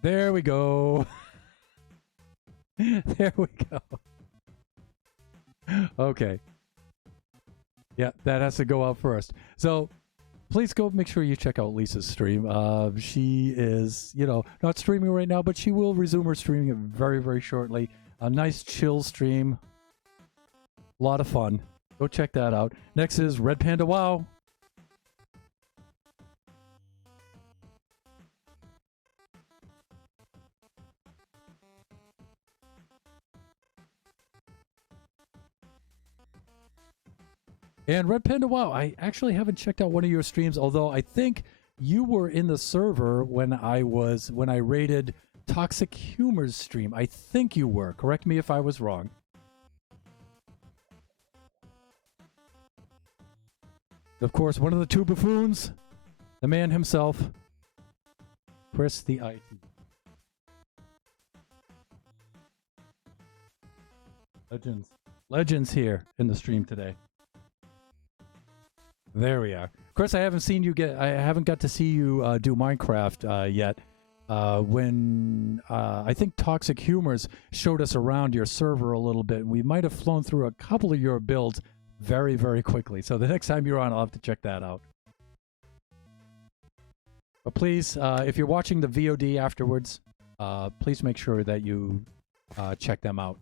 There we go. There we go. Okay. Yeah, that has to go out first. So please go make sure you check out Lisa's stream. She is, not streaming right now, but she will resume her streaming very, very shortly. A nice chill stream. A lot of fun. Go check that out. Next is Red Panda WoW. And Red Panda WoW, I actually haven't checked out one of your streams, although I think you were in the server when I raided Toxic Humor's stream. I think you were. Correct me if I was wrong. Of course, one of the two buffoons, the man himself, Chris the IT. Legends here in the stream today. There we are. Chris, I haven't got to see you do Minecraft yet. When I think Toxic Humors showed us around your server a little bit, and we might have flown through a couple of your builds very, very quickly. So the next time you're on, I'll have to check that out. But please, if you're watching the VOD afterwards, please make sure that you check them out.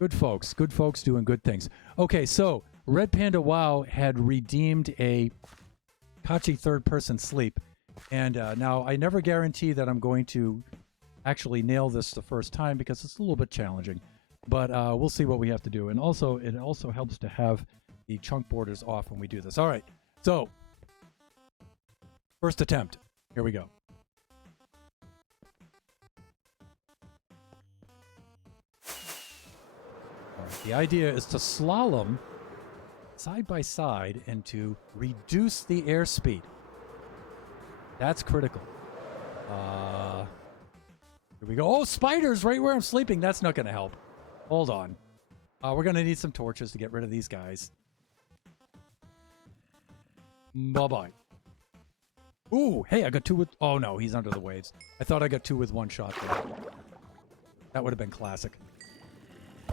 Good folks doing good things. Okay, so Red Panda WoW had redeemed a Kachi third-person sleep. And now I never guarantee that I'm going to actually nail this the first time because it's a little bit challenging. But we'll see what we have to do. And also, it also helps to have the chunk borders off when we do this. All right. So, first attempt. Here we go. All right. The idea is to slalom side by side and to reduce the airspeed. That's critical. Here we go. Oh, spiders right where I'm sleeping. That's not going to help. Hold on. We're going to need some torches to get rid of these guys. Bye-bye. Ooh, hey, I got two with... Oh, no, he's under the waves. I thought I got two with one shot there. That would have been classic.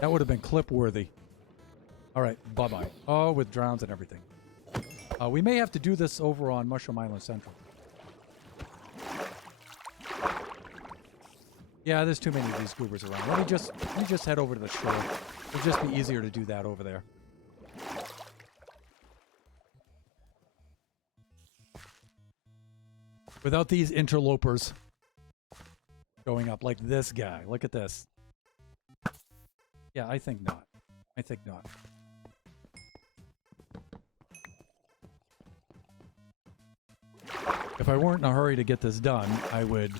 That would have been clip-worthy. All right, bye-bye. Oh, with drowns and everything. We may have to do this over on Mushroom Island Central. Yeah, there's too many of these goobers around. Let me just head over to the shore. It'll just be easier to do that over there. Without these interlopers going up like this guy. Look at this. Yeah, I think not. I think not. If I weren't in a hurry to get this done, I would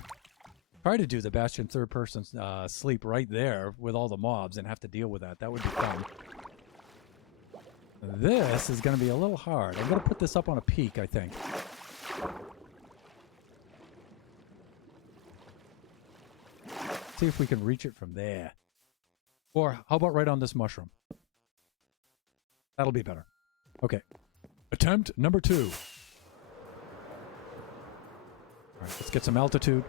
try to do the Bastion third-person sleep right there with all the mobs and have to deal with that. That would be fun. This is going to be a little hard. I'm going to put this up on a peak, I think. See if we can reach it from there. Or how about right on this mushroom? That'll be better. Okay. Attempt number 2. All right, let's get some altitude.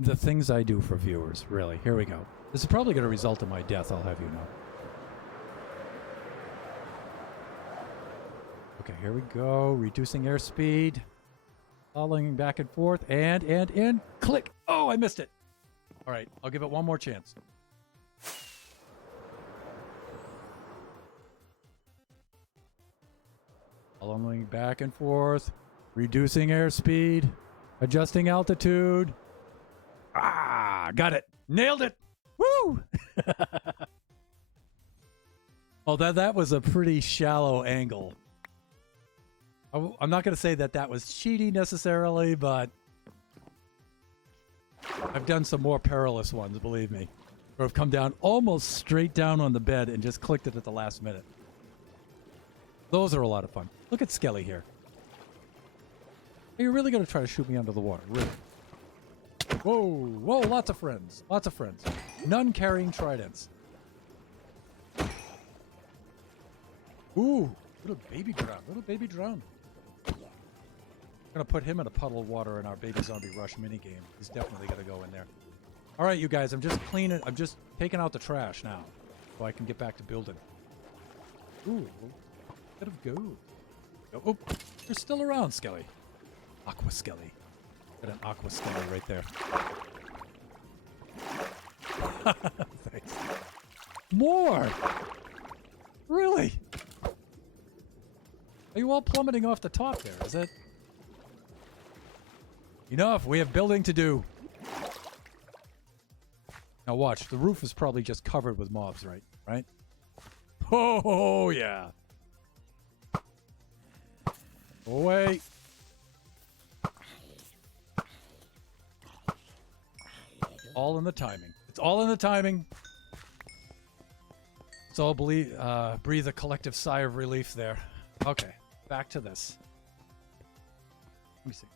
The things I do for viewers, really. Here we go. This is probably going to result in my death, I'll have you know. Okay, here we go. Reducing airspeed. Following back and forth. And click. Oh, I missed it. All right, I'll give it one more chance. Following back and forth. Reducing airspeed. Adjusting altitude. Ah, got it. Nailed it. Woo! Oh, that was a pretty shallow angle. I'm not going to say that was cheating necessarily, but I've done some more perilous ones, believe me. Where I've come down almost straight down on the bed and just clicked it at the last minute. Those are a lot of fun. Look at Skelly here. Are you really going to try to shoot me under the water? Really? Whoa, whoa, lots of friends. Lots of friends. None carrying tridents. Ooh, little baby drown. Little baby drown. I'm going to put him in a puddle of water in our Baby Zombie Rush minigame. He's definitely going to go in there. All right, you guys, I'm just taking out the trash now so I can get back to building. Ooh, bit of go. Oh, you're still around, Skelly. Aqua Skelly. Got an Aqua Skelly right there. Thanks. More! Really? Are you all plummeting off the top there? Is it? Enough. We have building to do. Now watch. The roof is probably just covered with mobs, right? Right? Oh, yeah. Away. All in the timing. It's all in the timing. So I'll breathe a collective sigh of relief there. Okay, back to this. Let me see.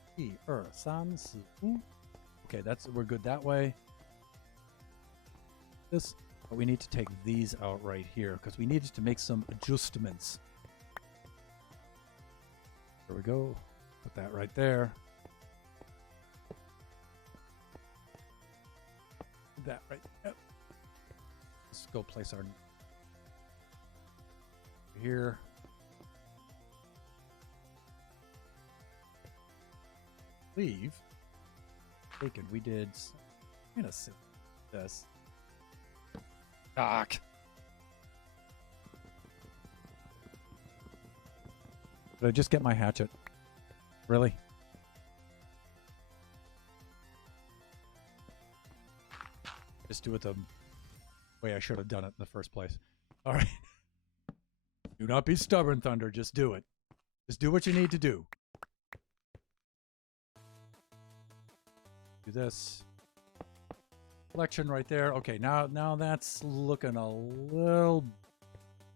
Okay, we're good that way. But we need to take these out right here because we needed to make some adjustments. There we go. Put that right there. That right. Yep. Let's go place our here. Leave. Taken. We did. I'm gonna sit this. Doc. Did I just get my hatchet? Really? Just do it the way I should have done it in the first place. All right. Do not be stubborn, Thunder. Just do it. Just do what you need to do. Do this. Collection right there. Okay, now that's looking a little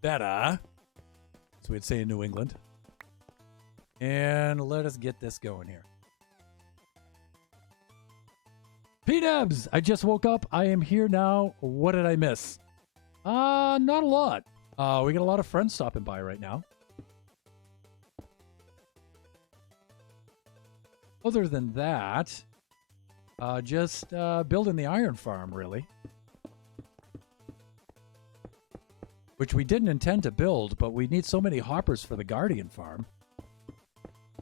better. So we'd say in New England. And let us get this going here. P-Dubs! I just woke up. I am here now. What did I miss? Not a lot. We got a lot of friends stopping by right now. Other than that, just building the iron farm, really. Which we didn't intend to build, but we need so many hoppers for the Guardian farm.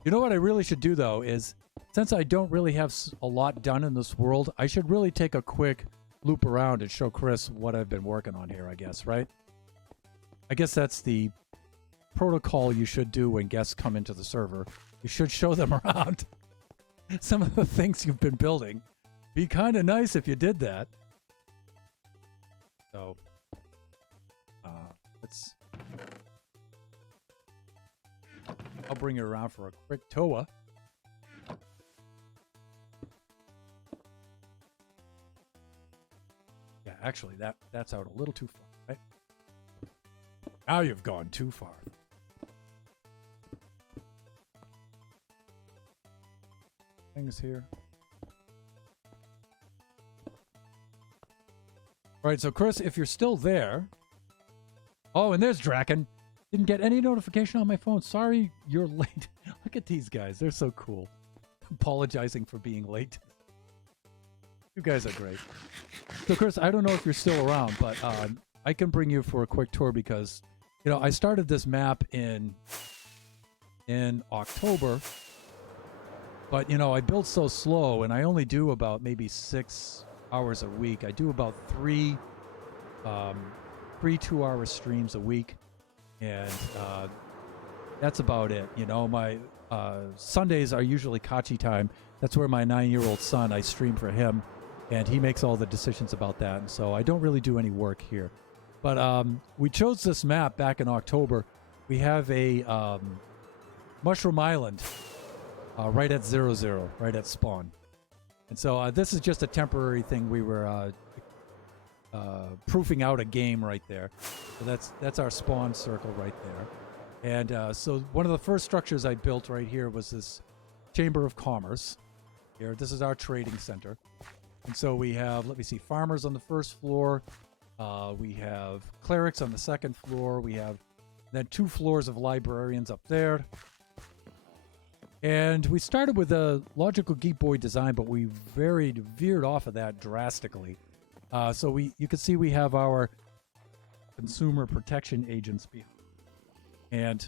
You know what I really should do, though, is since I don't really have a lot done in this world, I should really take a quick loop around and show Chris what I've been working on here, I guess, right? I guess that's the protocol you should do when guests come into the server. You should show them around some of the things you've been building. Be kind of nice if you did that. So, let's... I'll bring you around for a quick tour. Yeah, actually, that's out a little too far, right? Now you've gone too far. Things here. All right, so Chris, if you're still there. Oh, and there's Draken. Didn't get any notification on my phone. Sorry, you're late. Look at these guys. They're so cool. Apologizing for being late. You guys are great. So, Chris, I don't know if you're still around, but I can bring you for a quick tour because, you know, I started this map in October, but, you know, I build so slow, and I only do about maybe 6 hours a week. I do about three 2-hour streams a week, and that's about it. You know, my Sundays are usually Kachi time. That's where my 9-year-old son, I stream for him, and he makes all the decisions about that. And so I don't really do any work here. But we chose this map back in October. We have a Mushroom Island right at 0-0, right at spawn. And so this is just a temporary thing. We were proofing out a game right there. So that's our spawn circle right there. And so one of the first structures I built right here was this Chamber of Commerce. Here, this is our trading center. And so we have, let me see, farmers on the first floor. We have clerics on the second floor. We have then 2 floors of librarians up there. And we started with a logical Geek Boy design, but we veered off of that drastically. So you can see we have our consumer protection agents behind. And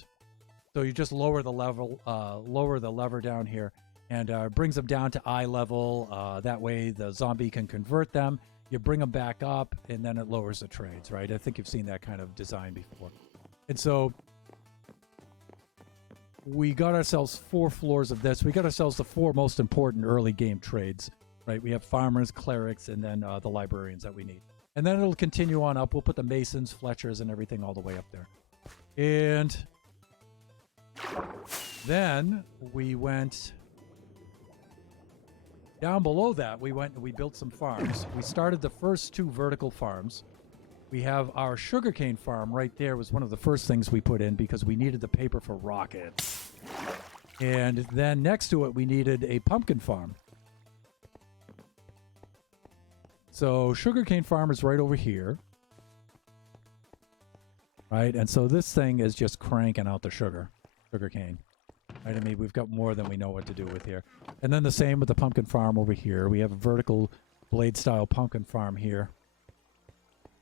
so you just lower the lever down here, and brings them down to eye level. That way the zombie can convert them. You bring them back up, and then it lowers the trades, right? I think you've seen that kind of design before. And so we got ourselves 4 floors of this. We got ourselves the 4 most important early game trades, right? We have farmers, clerics, and then the librarians that we need. And then it'll continue on up. We'll put the masons, fletchers, and everything all the way up there. And then we went down below that. We went and we built some farms. We started the first 2 vertical farms. We have our sugarcane farm right there. Was one of the first things we put in because we needed the paper for rockets. And then next to it, we needed a pumpkin farm. So sugarcane farm is right over here. Right, and so this thing is just cranking out the sugarcane. Right, I mean, we've got more than we know what to do with here. And then the same with the pumpkin farm over here. We have a vertical blade-style pumpkin farm here.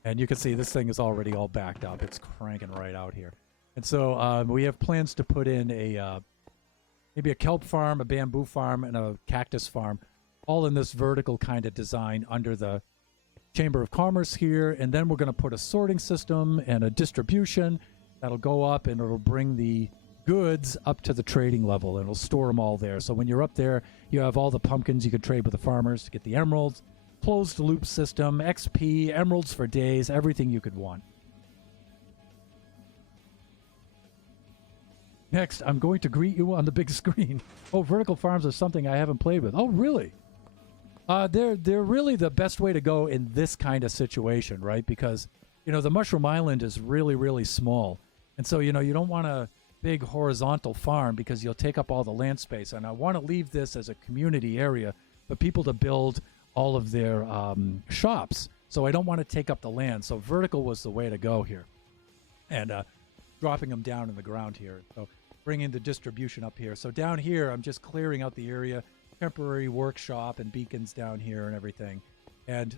And you can see this thing is already all backed up. It's cranking right out here. And so we have plans to put in a maybe a kelp farm, a bamboo farm, and a cactus farm, all in this vertical kind of design under the Chamber of Commerce here. And then we're going to put a sorting system and a distribution that'll go up, and it'll bring the goods up to the trading level, and it'll store them all there. So when you're up there, you have all the pumpkins you can trade with the farmers to get the emeralds, closed loop system, XP, emeralds for days, everything you could want. Next, I'm going to greet you on the big screen. Oh, vertical farms are something I haven't played with. Oh, really? They're really the best way to go in this kind of situation, right? Because, you know, the Mushroom Island is really, really small. And so, you know, you don't want a big horizontal farm because you'll take up all the land space. And I want to leave this as a community area for people to build all of their shops. So I don't want to take up the land. So vertical was the way to go here. And dropping them down in the ground here. So bringing the distribution up here. So down here, I'm just clearing out the area, temporary workshop and beacons down here and everything. And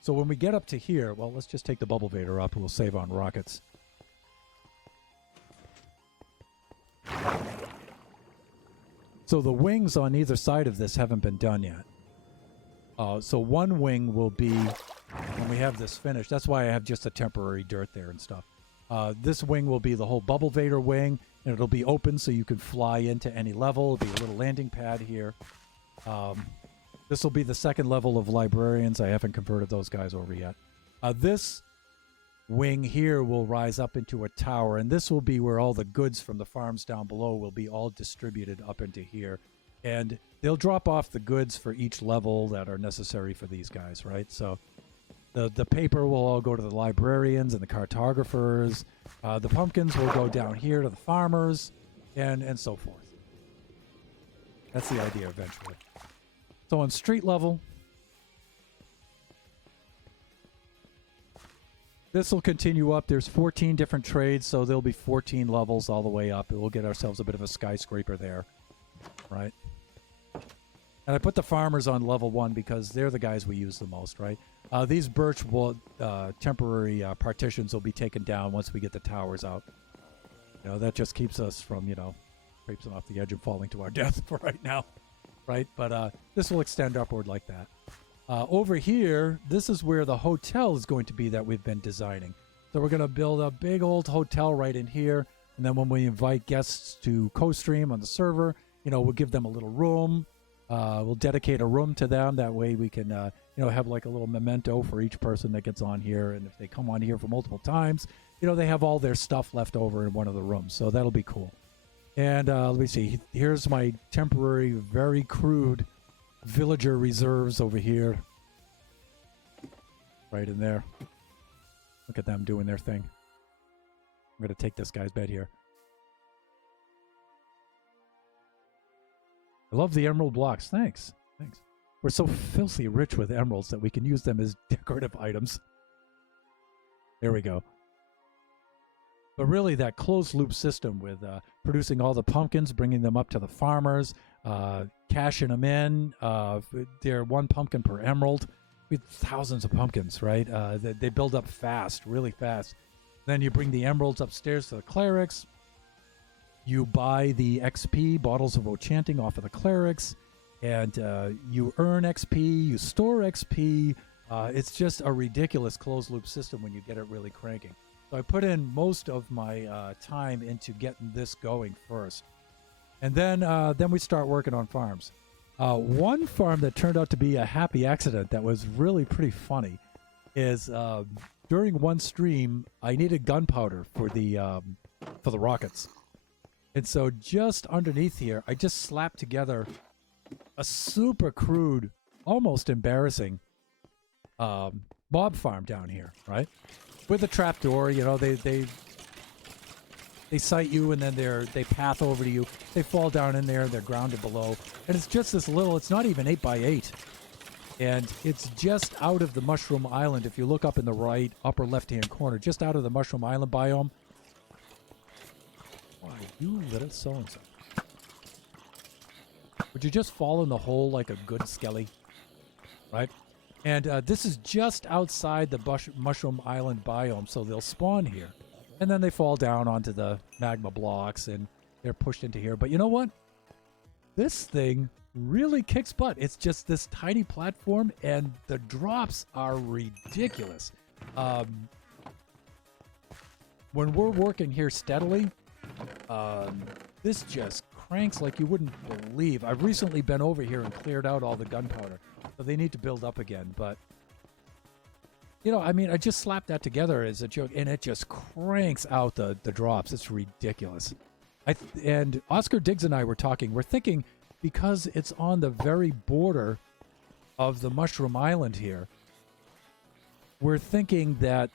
so when we get up to here, well, let's just take the Bubble Vader up and we'll save on rockets. So the wings on either side of this haven't been done yet. So one wing will be when we have this finished. That's why I have just a temporary dirt there and stuff. This wing will be the whole Bubble Vader wing, and it'll be open so you can fly into any level. It'll be a little landing pad here. This will be the second level of librarians. I haven't converted those guys over yet. This wing here will rise up into a tower, and this will be where all the goods from the farms down below will be all distributed up into here. And they'll drop off the goods for each level that are necessary for these guys, right? So The paper will all go to the librarians and the cartographers. The pumpkins will go down here to the farmers, and so forth. That's the idea eventually. So on street level, this will continue up. There's 14 different trades, so there'll be 14 levels all the way up. We'll get ourselves a bit of a skyscraper there, right? And I put the farmers on level 1 because they're the guys we use the most, right? These birch wood temporary partitions will be taken down once we get the towers out. You know, that just keeps us from, you know, traipsing off the edge and falling to our death for right now, right? But this will extend upward like that. Over here, this is where the hotel is going to be that we've been designing. So we're going to build a big old hotel right in here. And then when we invite guests to co-stream on the server, you know, we'll give them a little room. We'll dedicate a room to them. That way we can, you know, have like a little memento for each person that gets on here. And if they come on here for multiple times, you know, they have all their stuff left over in one of the rooms. So that'll be cool. And let me see. Here's my temporary, very crude villager reserves over here. Right in there. Look at them doing their thing. I'm going to take this guy's bed here. I love the emerald blocks. Thanks. Thanks. We're so filthy rich with emeralds that we can use them as decorative items. There we go. But really, that closed loop system with producing all the pumpkins, bringing them up to the farmers, cashing them in. They're 1 pumpkin per emerald. We have thousands of pumpkins, right? They build up fast, really fast. Then you bring the emeralds upstairs to the clerics. You buy the XP, bottles of enchanting off of the clerics, and you earn XP, you store XP. It's just a ridiculous closed loop system when you get it really cranking. So I put in most of my time into getting this going first. And then we start working on farms. One farm that turned out to be a happy accident that was really pretty funny is during one stream, I needed gunpowder for the rockets. And so just underneath here, I just slapped together a super crude, almost embarrassing mob farm down here, right? With a trapdoor, you know, they sight you and then they path over to you. They fall down in there, they're grounded below. And it's just this little, it's not even 8x8. And it's just out of the Mushroom Island. If you look up in the right upper left-hand corner, just out of the Mushroom Island biome. Why, you little so-and-so. Would you just fall in the hole like a good skelly? Right? And this is just outside the Mushroom Island biome, so they'll spawn here. And then they fall down onto the magma blocks, and they're pushed into here. But you know what? This thing really kicks butt. It's just this tiny platform, and the drops are ridiculous. When we're working here steadily, this just cranks like you wouldn't believe. I've recently been over here and cleared out all the gunpowder, so they need to build up again. But, you know, I mean, I just slapped that together as a joke, and it just cranks out the drops. It's ridiculous. And Oscar Diggs and I were talking. We're thinking, because it's on the very border of the Mushroom Island here, we're thinking that,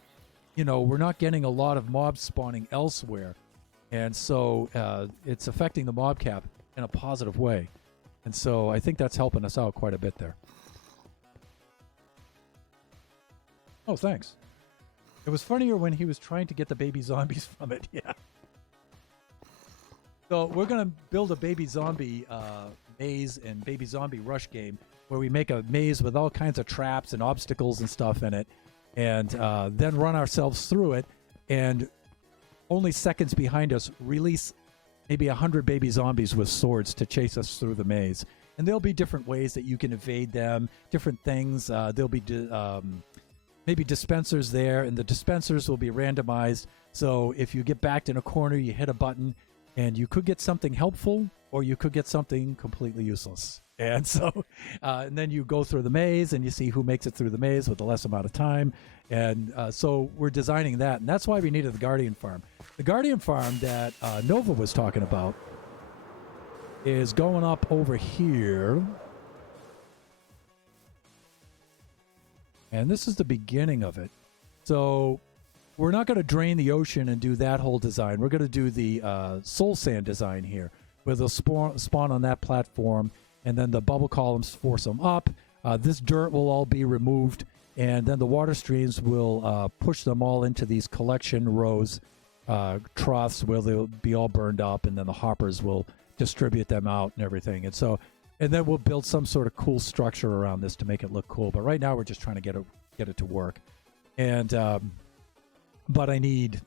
you know, we're not getting a lot of mobs spawning elsewhere. And so it's affecting the mob cap in a positive way. And so I think that's helping us out quite a bit there. Oh, thanks. It was funnier when he was trying to get the baby zombies from it. Yeah. So we're going to build a baby zombie maze and baby zombie rush game where we make a maze with all kinds of traps and obstacles and stuff in it, and then run ourselves through it, and only seconds behind us release maybe 100 baby zombies with swords to chase us through the maze. And there'll be different ways that you can evade them, different things. There'll be maybe dispensers there, and the dispensers will be randomized. So if you get backed in a corner, you hit a button, and you could get something helpful, or you could get something completely useless. And so, and then you go through the maze, and you see who makes it through the maze with the less amount of time. And so we're designing that, and that's why we needed the Guardian Farm. The Guardian Farm that Nova was talking about is going up over here. And this is the beginning of it. So we're not going to drain the ocean and do that whole design. We're going to do the soul sand design here, where they'll spawn on that platform, and then the bubble columns force them up. This dirt will all be removed, and then the water streams will push them all into these collection rows, troughs, where they'll be all burned up, and then the hoppers will distribute them out and everything. And then we'll build some sort of cool structure around this to make it look cool. But right now we're just trying to get it to work. And but I need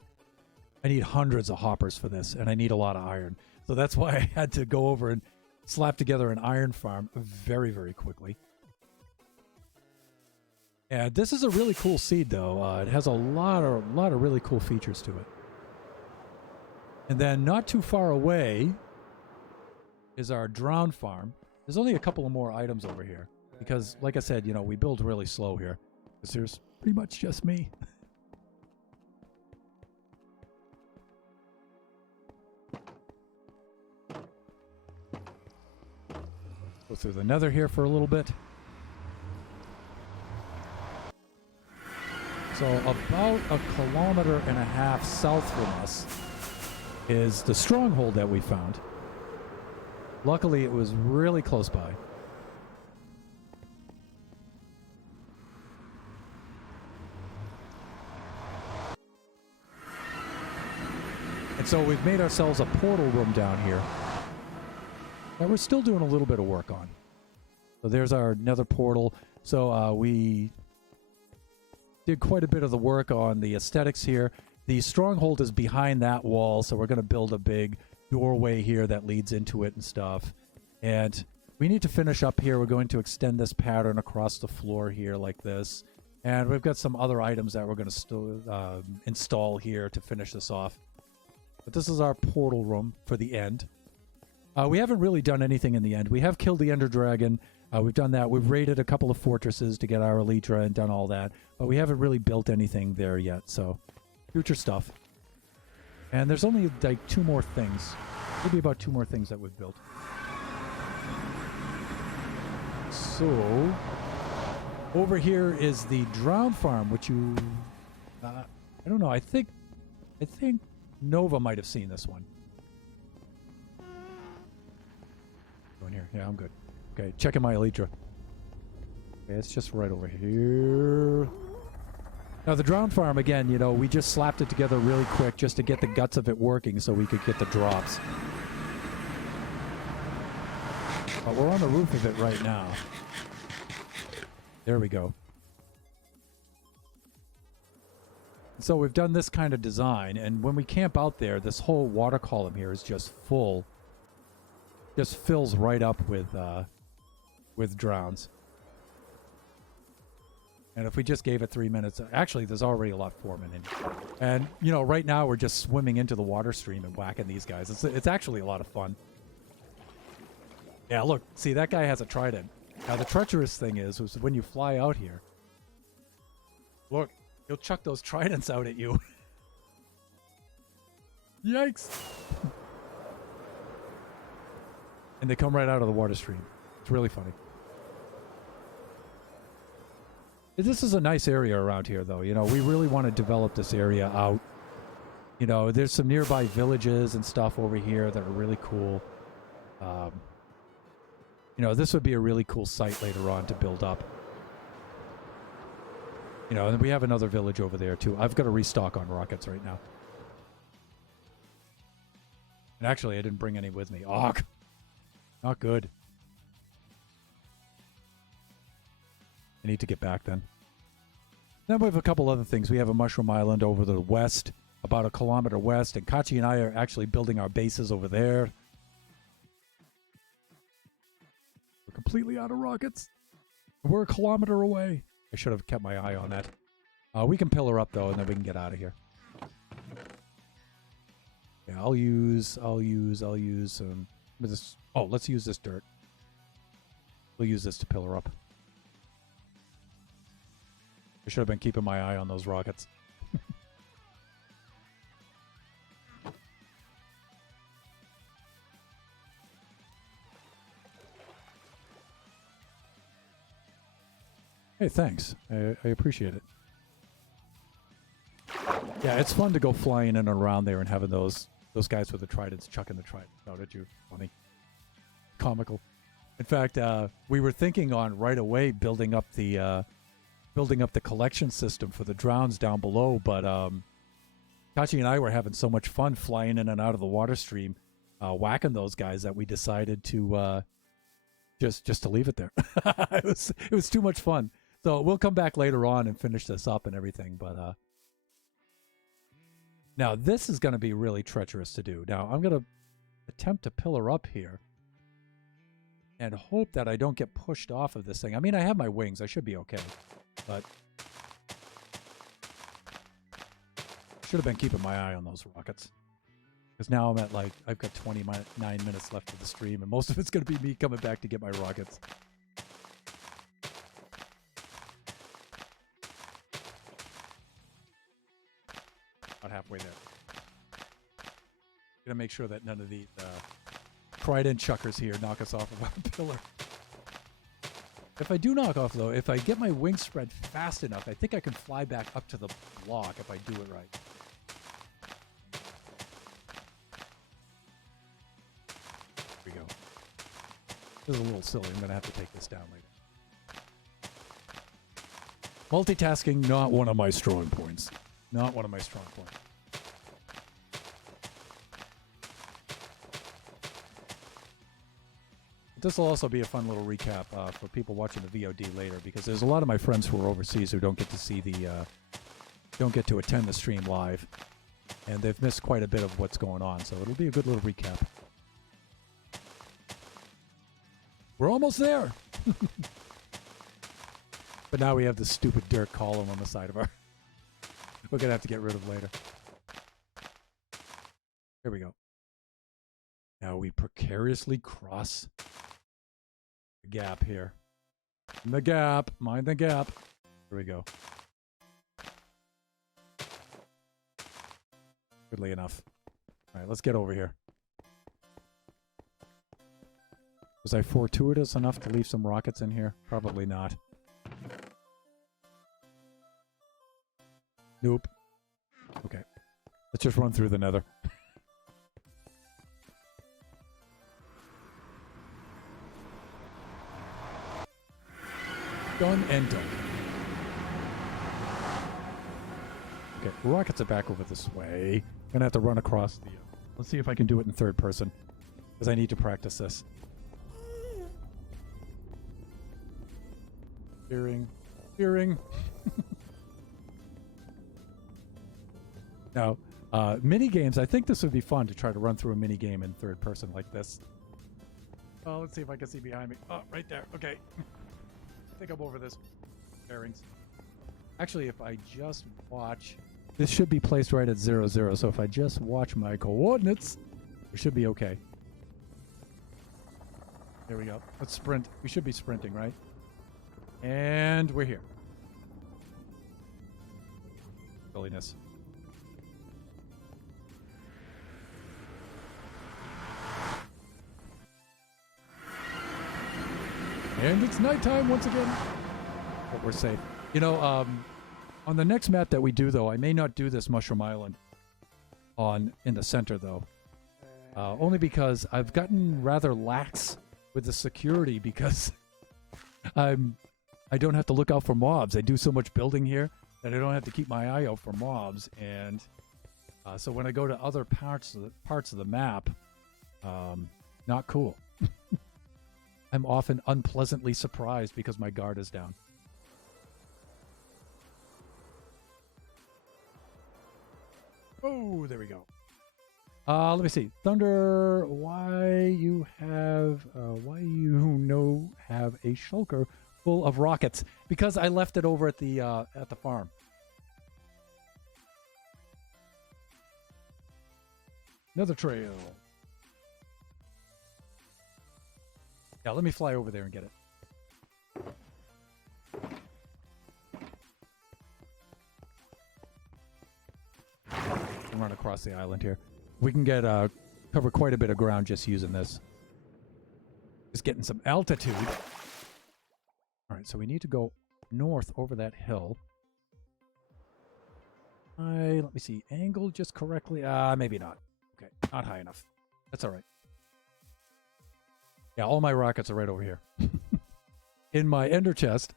hundreds of hoppers for this, and I need a lot of iron. So that's why I had to go over and slap together an iron farm very, very quickly. And this is a really cool seed, though. It has a lot of really cool features to it. And then not too far away is our drown farm. There's only a couple of more items over here because, like I said, we build really slow here because there's pretty much just me. Go through the nether here for a little bit. So about 1.5 kilometers south from us is the stronghold that we found. Luckily, it was really close by. And so we've made ourselves a portal room down here that we're still doing a little bit of work on. So there's our nether portal. So we did quite a bit of the work on the aesthetics here. The stronghold is behind that wall, so we're going to build a big doorway here that leads into it and stuff. And we need to finish up here. We're going to extend this pattern across the floor here like this. And we've got some other items that we're going to install here to finish this off. But this is our portal room for the end. We haven't really done anything in the end. We have killed the Ender Dragon. We've done that. We've raided a couple of fortresses to get our Elytra and done all that. But we haven't really built anything there yet, so future stuff. And there's only like 2 more things. Maybe about 2 more things that we've built. So over here is the drown farm, which you... I don't know. I think Nova might have seen this one. Go in here. Yeah, I'm good. Okay, checking my Elytra. Okay, it's just right over here. Now, the drown farm, again, we just slapped it together really quick just to get the guts of it working so we could get the drops. But we're on the roof of it right now. There we go. So we've done this kind of design, and when we camp out there, this whole water column here is just full. Just fills right up with drowns. And if we just gave it 3 minutes, actually, there's already a lot forming in. And, right now we're just swimming into the water stream and whacking these guys. It's actually a lot of fun. Yeah, look, see, that guy has a trident. Now, the treacherous thing is when you fly out here, look, he'll chuck those tridents out at you. Yikes. And they come right out of the water stream. It's really funny. This is a nice area around here, though. We really want to develop this area out. There's some nearby villages and stuff over here that are really cool. This would be a really cool site later on to build up. And we have another village over there, too. I've got to restock on rockets right now. And actually, I didn't bring any with me. Oh, not good. I need to get back then. Then we have a couple other things. We have a mushroom island over the west, about 1 kilometer west, and Kachi and I are actually building our bases over there. We're completely out of rockets. We're 1 kilometer away. I should have kept my eye on that. We can pillar up, though, and then we can get out of here. Yeah, I'll use this. Oh, let's use this dirt. We'll use this to pillar up. I should have been keeping my eye on those rockets. Hey, thanks. I appreciate it. Yeah, it's fun to go flying in and around there and having those guys with the tridents chucking the trident out at you. Funny. Comical. In fact, we were thinking on right away building up the collection system for the drowns down below, but Kachi and I were having so much fun flying in and out of the water stream, whacking those guys that we decided to just to leave it there. It was too much fun. So we'll come back later on and finish this up and everything. But now this is going to be really treacherous to do. Now I'm going to attempt to pillar up here and hope that I don't get pushed off of this thing. I mean, I have my wings. I should be okay. But should have been keeping my eye on those rockets. Because now I'm at I've got 29 minutes left of the stream, and most of it's going to be me coming back to get my rockets. About halfway there. Gonna make sure that none of the trident chuckers here knock us off of our pillar. If I do knock off, though, if I get my wings spread fast enough, I think I can fly back up to the block if I do it right. Here we go. This is a little silly. I'm going to have to take this down later. Multitasking, not one of my strong points. Not one of my strong points. This will also be a fun little recap for people watching the VOD later, because there's a lot of my friends who are overseas who don't get to see don't get to attend the stream live, and they've missed quite a bit of what's going on. So it'll be a good little recap. We're almost there. But now we have this stupid dirt column on the side of our. We're gonna have to get rid of later. Here we go. Now we precariously cross the gap here. In the gap. Mind the gap. Here we go. Goodly enough. All right, let's get over here. Was I fortuitous enough to leave some rockets in here? Probably not. Nope. Okay. Let's just run through the nether. Done and done. Okay, rockets are back over this way. I'm gonna have to run across the... let's see if I can do it in third person, because I need to practice this. Steering. Steering. Now, mini games, I think this would be fun to try to run through a mini game in third person like this. Oh, let's see if I can see behind me. Oh, right there. Okay. I think I'm over this. Bearings. Actually, if I just watch... This should be placed right at 0, 0. So if I just watch my coordinates, we should be okay. There we go. Let's sprint. We should be sprinting, right? And we're here. Silliness. And it's nighttime once again. But we're safe. You know, on the next map that we do, though, I may not do this Mushroom Island in the center, though. Only because I've gotten rather lax with the security, because I don't have to look out for mobs. I do so much building here that I don't have to keep my eye out for mobs. And so when I go to other parts of the map, not cool. I'm often unpleasantly surprised because my guard is down. Oh, there we go. Let me see. Thunder, why you have a shulker full of rockets? Because I left it over at the farm. Another trail. Yeah, let me fly over there and get it. And run across the island here. We can get cover quite a bit of ground just using this. Just getting some altitude. All right, so we need to go north over that hill. Let me see, angled just correctly. Maybe not. Okay, not high enough. That's all right. Yeah, all my rockets are right over here. In my ender chest,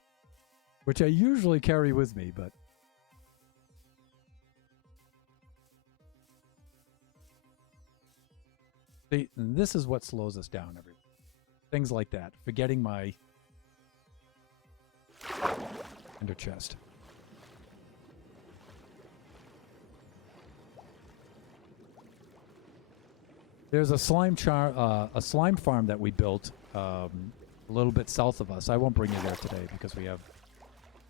which I usually carry with me, but... See, this is what slows us down, everyone. Things like that. Forgetting my ender chest. There's a slime farm that we built a little bit south of us. I won't bring you there today because we have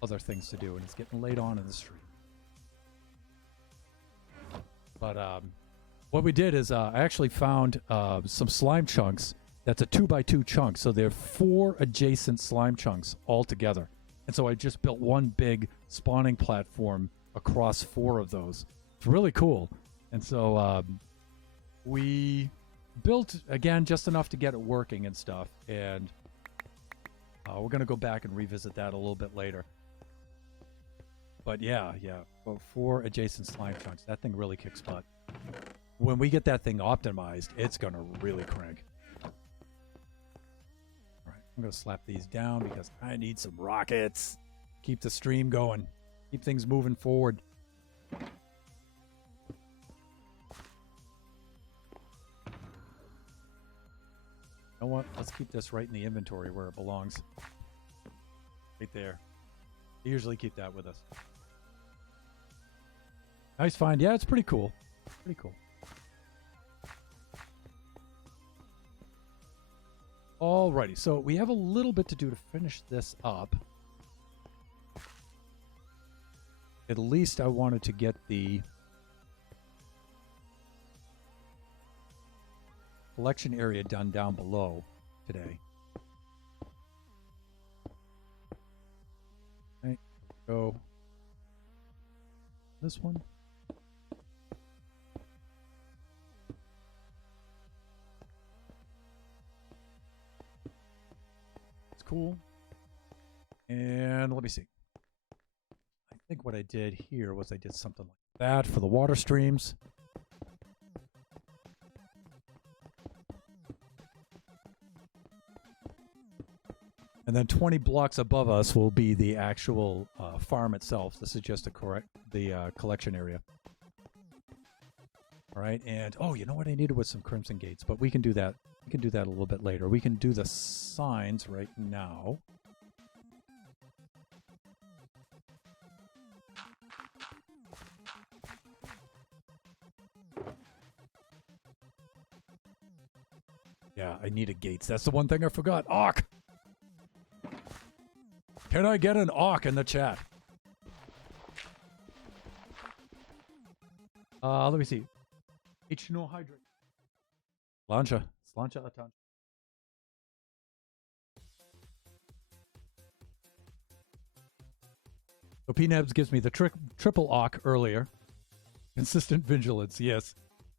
other things to do, and it's getting late on in the street. But what we did is I actually found some slime chunks. That's a 2x2 chunk, so there are 4 adjacent slime chunks all together. And so I just built one big spawning platform across 4 of those. It's really cool. And so we built, again, just enough to get it working and stuff. And we're going to go back and revisit that a little bit later. But yeah. Well, 4 adjacent slime chunks. That thing really kicks butt. When we get that thing optimized, it's going to really crank. All right, I'm going to slap these down because I need some rockets. Keep the stream going. Keep things moving forward. You know what? Let's keep this right in the inventory where it belongs. Right there. We usually keep that with us. Nice find. Yeah, it's pretty cool. Pretty cool. Alrighty, so we have a little bit to do to finish this up. At least I wanted to get the collection area done down below today. Okay, go this one. Cool. And let me see. I think what I did here was I did something like that for the water streams. And then 20 blocks above us will be the actual farm itself. This is just the collection area. All right, and oh, you know what I needed was some crimson gates, but we can do that. We can do that a little bit later. We can do the signs right now. Yeah, I needed gates. That's the one thing I forgot. Awk! Can I get an awk in the chat? Let me see. H2O hydrate. Slancha atan. So PNabs gives me the triple awk earlier. Consistent vigilance, yes.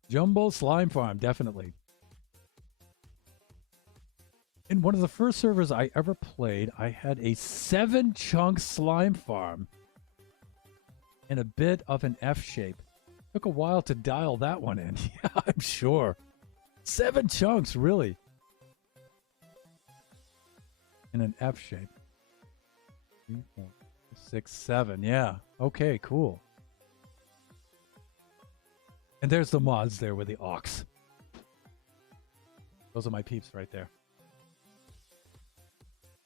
Jumbo Slime Farm, definitely. In one of the first servers I ever played, I had a 7-chunk slime farm in a bit of an F shape. Took a while to dial that one in. Yeah, I'm sure. 7 chunks, really. In an F shape. 3, 4, 6, 7. Yeah. Okay, cool. And there's the mods there with the ox. Those are my peeps right there.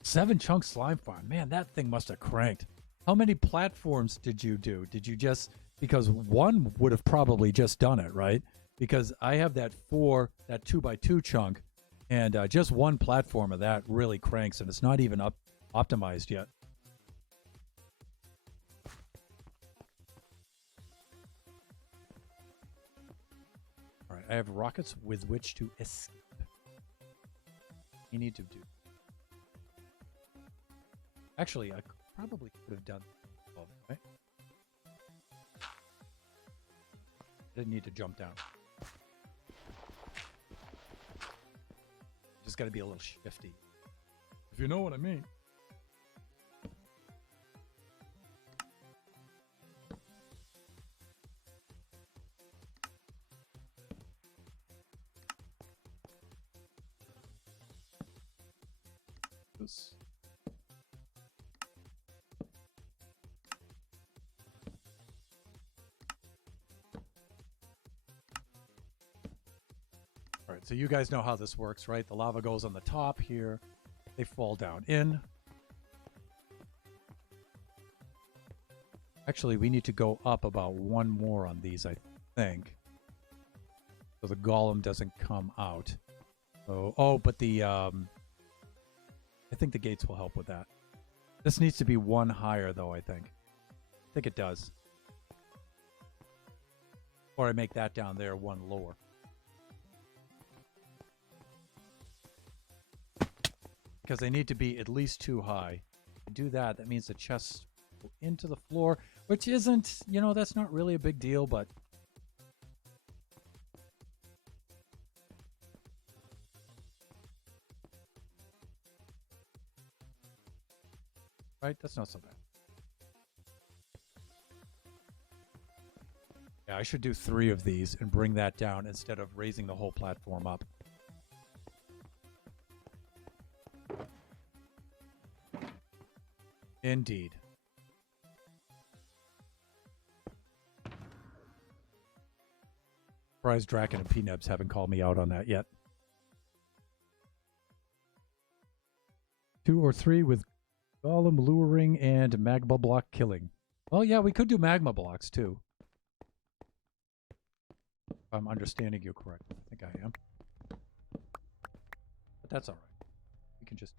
7-chunk slime farm. Man, that thing must have cranked. How many platforms did you do? Did you just... Because one would have probably just done it, right? Because I have that 2x2 chunk, and just one platform of that really cranks, and it's not even optimized yet. All right, I have rockets with which to escape. You need to do. Actually, I probably could have done both, right? Didn't need to jump down. Just got to be a little shifty, if you know what I mean. so you guys know how this works, right? The lava goes on the top here. They fall down in. Actually, we need to go up about one more on these, I think. So the golem doesn't come out. So, oh, but the, I think the gates will help with that. This needs to be one higher, though, I think. I think it does. Or I make that down there one lower. Because they need to be at least 2 high. To do that, that means the chests go into the floor, which isn't, you know, that's not really a big deal, but... Right? That's not so bad. Yeah, I should do 3 of these and bring that down instead of raising the whole platform up. Indeed. Surprised Draken and P-Nebs haven't called me out on that yet. 2 or 3 with Golem luring and magma block killing. Well, yeah, we could do magma blocks too. If I'm understanding you correctly. I think I am. But that's alright. We can just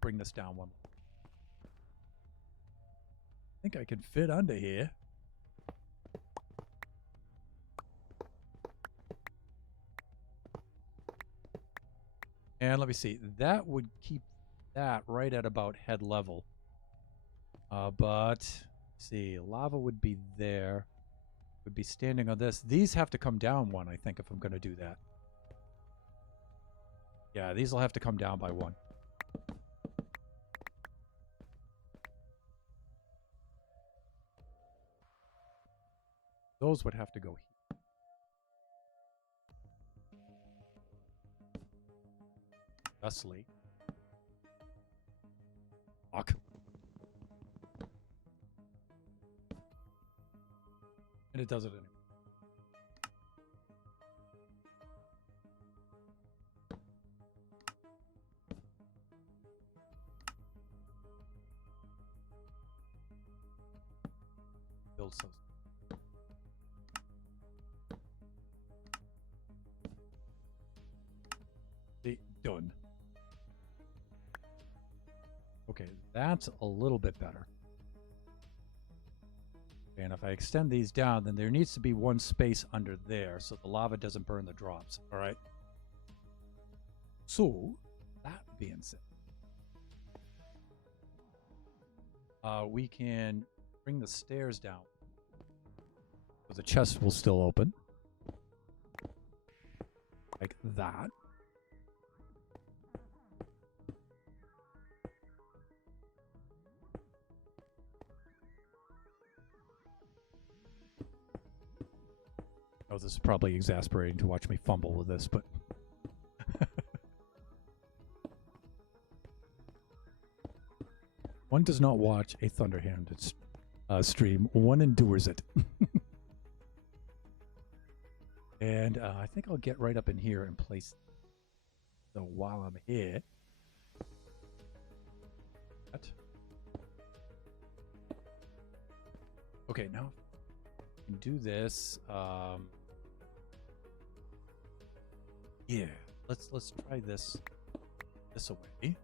bring this down one. I think I can fit under here. And let me see. That would keep that right at about head level. But let's see, lava would be there. Would be standing on this. These have to come down one, I think, if I'm going to do that. Yeah, these will have to come down by 1. Those would have to go here. Thusly. Fuck. And it does it anyway. Build so. Done. Okay, that's a little bit better. And if I extend these down, then there needs to be one space under there so the lava doesn't burn the drops. All right. So, that being said, we can bring the stairs down. So the chest will still open. Like that. Oh, this is probably exasperating to watch me fumble with this, but... One does not watch a Thunderhand stream. One endures it. And I think I'll get right up in here and place... So while I'm here... What? Okay, now... I can do this. Yeah, let's try this away.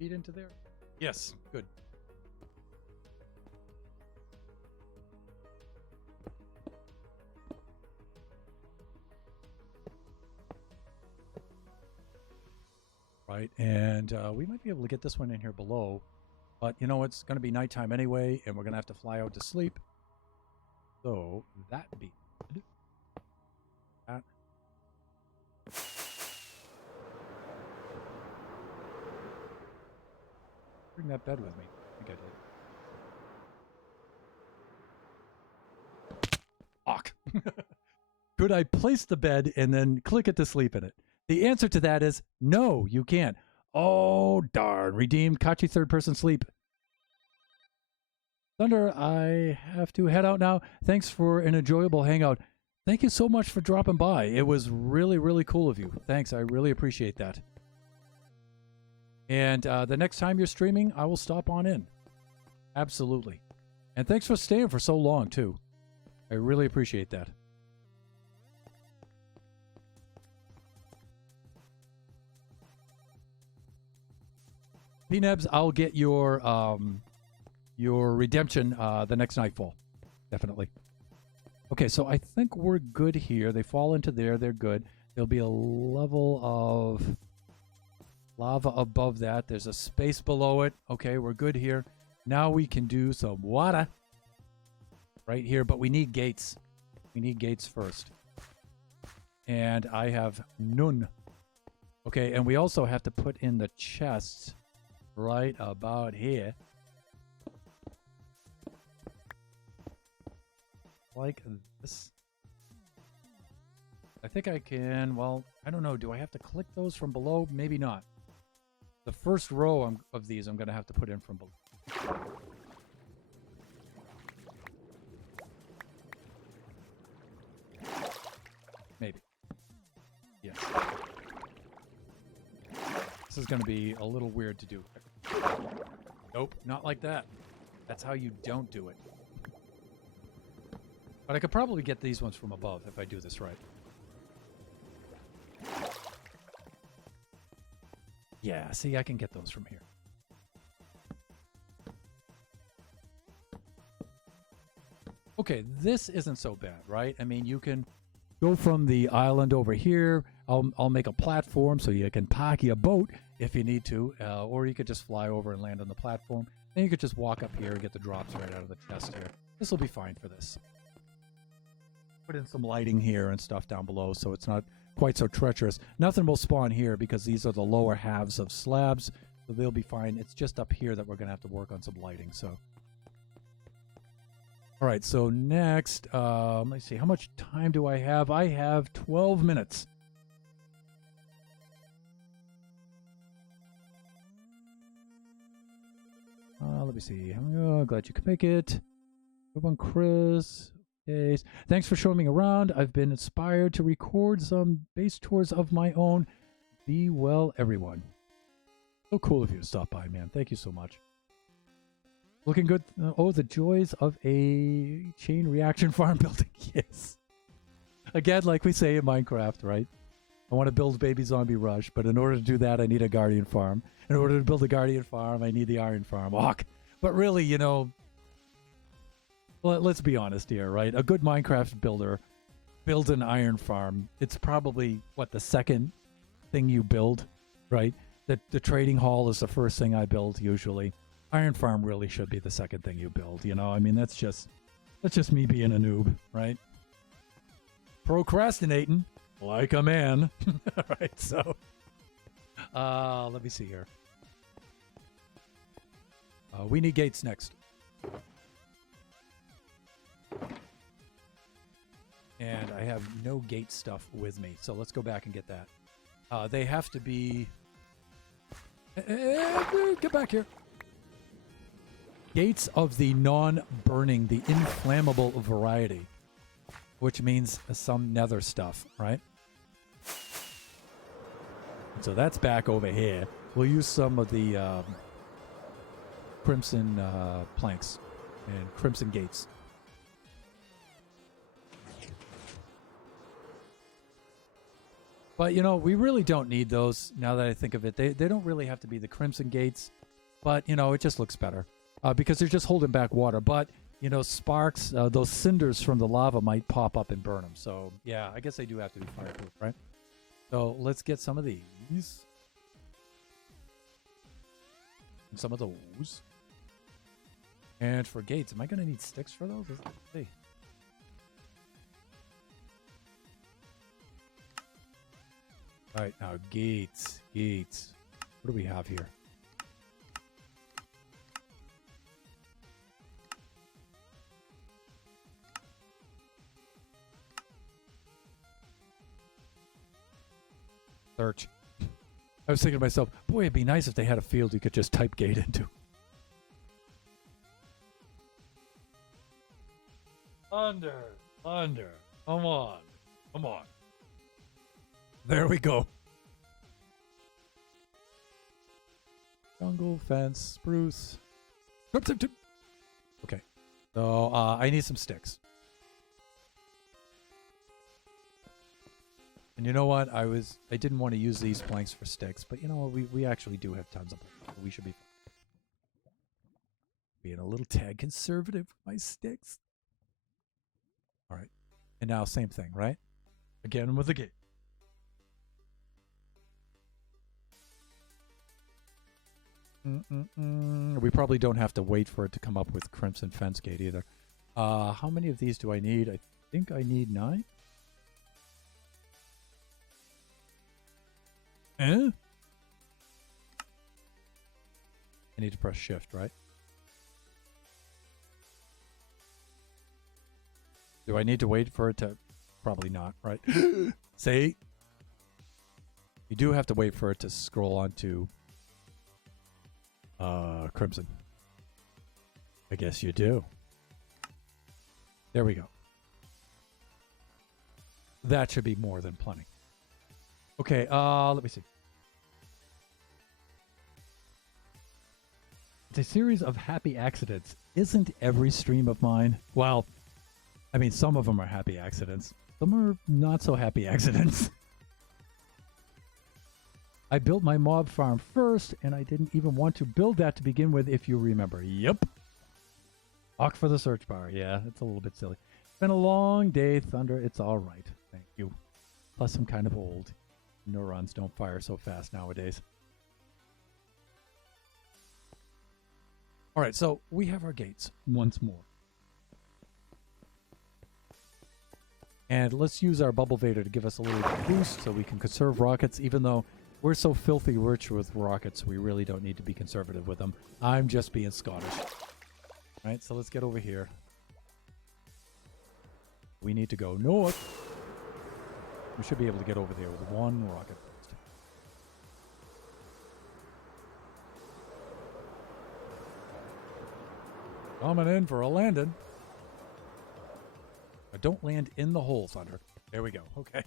Feed into there? Yes, good. Right, and we might be able to get this one in here below, but you know it's going to be nighttime anyway, and we're going to have to fly out to sleep. So that be good. That. Bring that bed with me. I think I did. Fuck. Could I place the bed and then click it to sleep in it? The answer to that is no, you can't. Oh, darn. Redeemed Kachi third person sleep. Thunder, I have to head out now. Thanks for an enjoyable hangout. Thank you so much for dropping by. It was really, really cool of you. Thanks. I really appreciate that. And the next time you're streaming, I will stop on in. Absolutely. And thanks for staying for so long, too. I really appreciate that. P-Nebs, I'll get your redemption the next nightfall. Definitely. Okay, so I think we're good here. They fall into there. They're good. There'll be a level of lava above that. There's a space below it. Okay, we're good here. Now we can do some water right here, but we need gates. We need gates first. And I have none. Okay, and we also have to put in the chests right about here. Like this. I think I can, well, I don't know. Do I have to click those from below? Maybe not. The first row of these I'm going to have to put in from below. Maybe. Yes. This is going to be a little weird to do. Nope, not like that. That's how you don't do it. But I could probably get these ones from above if I do this right. Yeah, see, I can get those from here. Okay, this isn't so bad, right? I mean, you can go from the island over here. I'll make a platform so you can park your boat if you need to, or you could just fly over and land on the platform. Then you could just walk up here and get the drops right out of the chest here. This will be fine for this. Put in some lighting here and stuff down below so it's not quite so treacherous. Nothing will spawn here because these are the lower halves of slabs, so they'll be fine. It's just up here that we're going to have to work on some lighting. So, all right, so next, let's see, how much time do I have? I have 12 minutes. Let me see. Oh, glad you could make it. Good one, Chris. Okay. Thanks for showing me around. I've been inspired to record some base tours of my own. Be well, everyone. So cool of you to stop by, man. Thank you so much. Looking good. Oh, the joys of a chain reaction farm building. Yes. Again, like we say in Minecraft, right? I want to build Baby Zombie Rush, but in order to do that, I need a Guardian Farm. In order to build a Guardian Farm, I need the Iron Farm. Oh, but really, you know, well, let's be honest here, right? A good Minecraft builder builds an iron farm. It's probably, what, the second thing you build, right? The trading hall is the first thing I build, usually. Iron farm really should be the second thing you build, you know? I mean, that's just me being a noob, right? Procrastinating like a man. All right, so... let me see here. We need gates next. And I have no gate stuff with me, so let's go back and get that. They have to be... Get back here. Gates of the non-burning, the inflammable variety, which means some nether stuff, right? So that's back over here. We'll use some of the crimson planks and crimson gates. But, you know, we really don't need those now that I think of it. They don't really have to be the crimson gates, but, you know, it just looks better because they're just holding back water. But, you know, sparks, those cinders from the lava might pop up and burn them. So, yeah, I guess they do have to be fireproof, right? So let's get some of these. And some of those. And for gates, am I going to need sticks for those? Let's see. All right, now gates. What do we have here? search. I was thinking to myself, boy, it'd be nice if they had a field you could just type gate into. Thunder. Come on. There we go. Jungle, fence, spruce. Okay. So, I need some sticks. And you know what? I didn't want to use these planks for sticks, but you know what? We actually do have tons of them. So we should be being a little tad conservative with my sticks. All right. And now same thing, right? Again with the gate. We probably don't have to wait for it to come up with Crimson Fence Gate either. How many of these do I need? I think I need 9. I need to press shift, right? Do I need to wait for it to... Probably not, right? See? You do have to wait for it to scroll onto Crimson. I guess you do. There we go. That should be more than plenty. Okay, let me see. It's a series of happy accidents. Isn't every stream of mine? Well, I mean, some of them are happy accidents. Some are not so happy accidents. I built my mob farm first, and I didn't even want to build that to begin with, if you remember. Yep. Hawk for the search bar. Yeah, it's a little bit silly. It's been a long day, Thunder. It's all right. Thank you. Plus, I'm kind of old. Neurons don't fire so fast nowadays. All right, so we have our gates once more. And let's use our Bubble Vader to give us a little boost so we can conserve rockets, even though we're so filthy rich with rockets, we really don't need to be conservative with them. I'm just being Scottish. All right, so let's get over here. We need to go north. We should be able to get over there with 1 rocket boost. Coming in for a landing. Don't land in the hole, Thunder. There we go. Okay.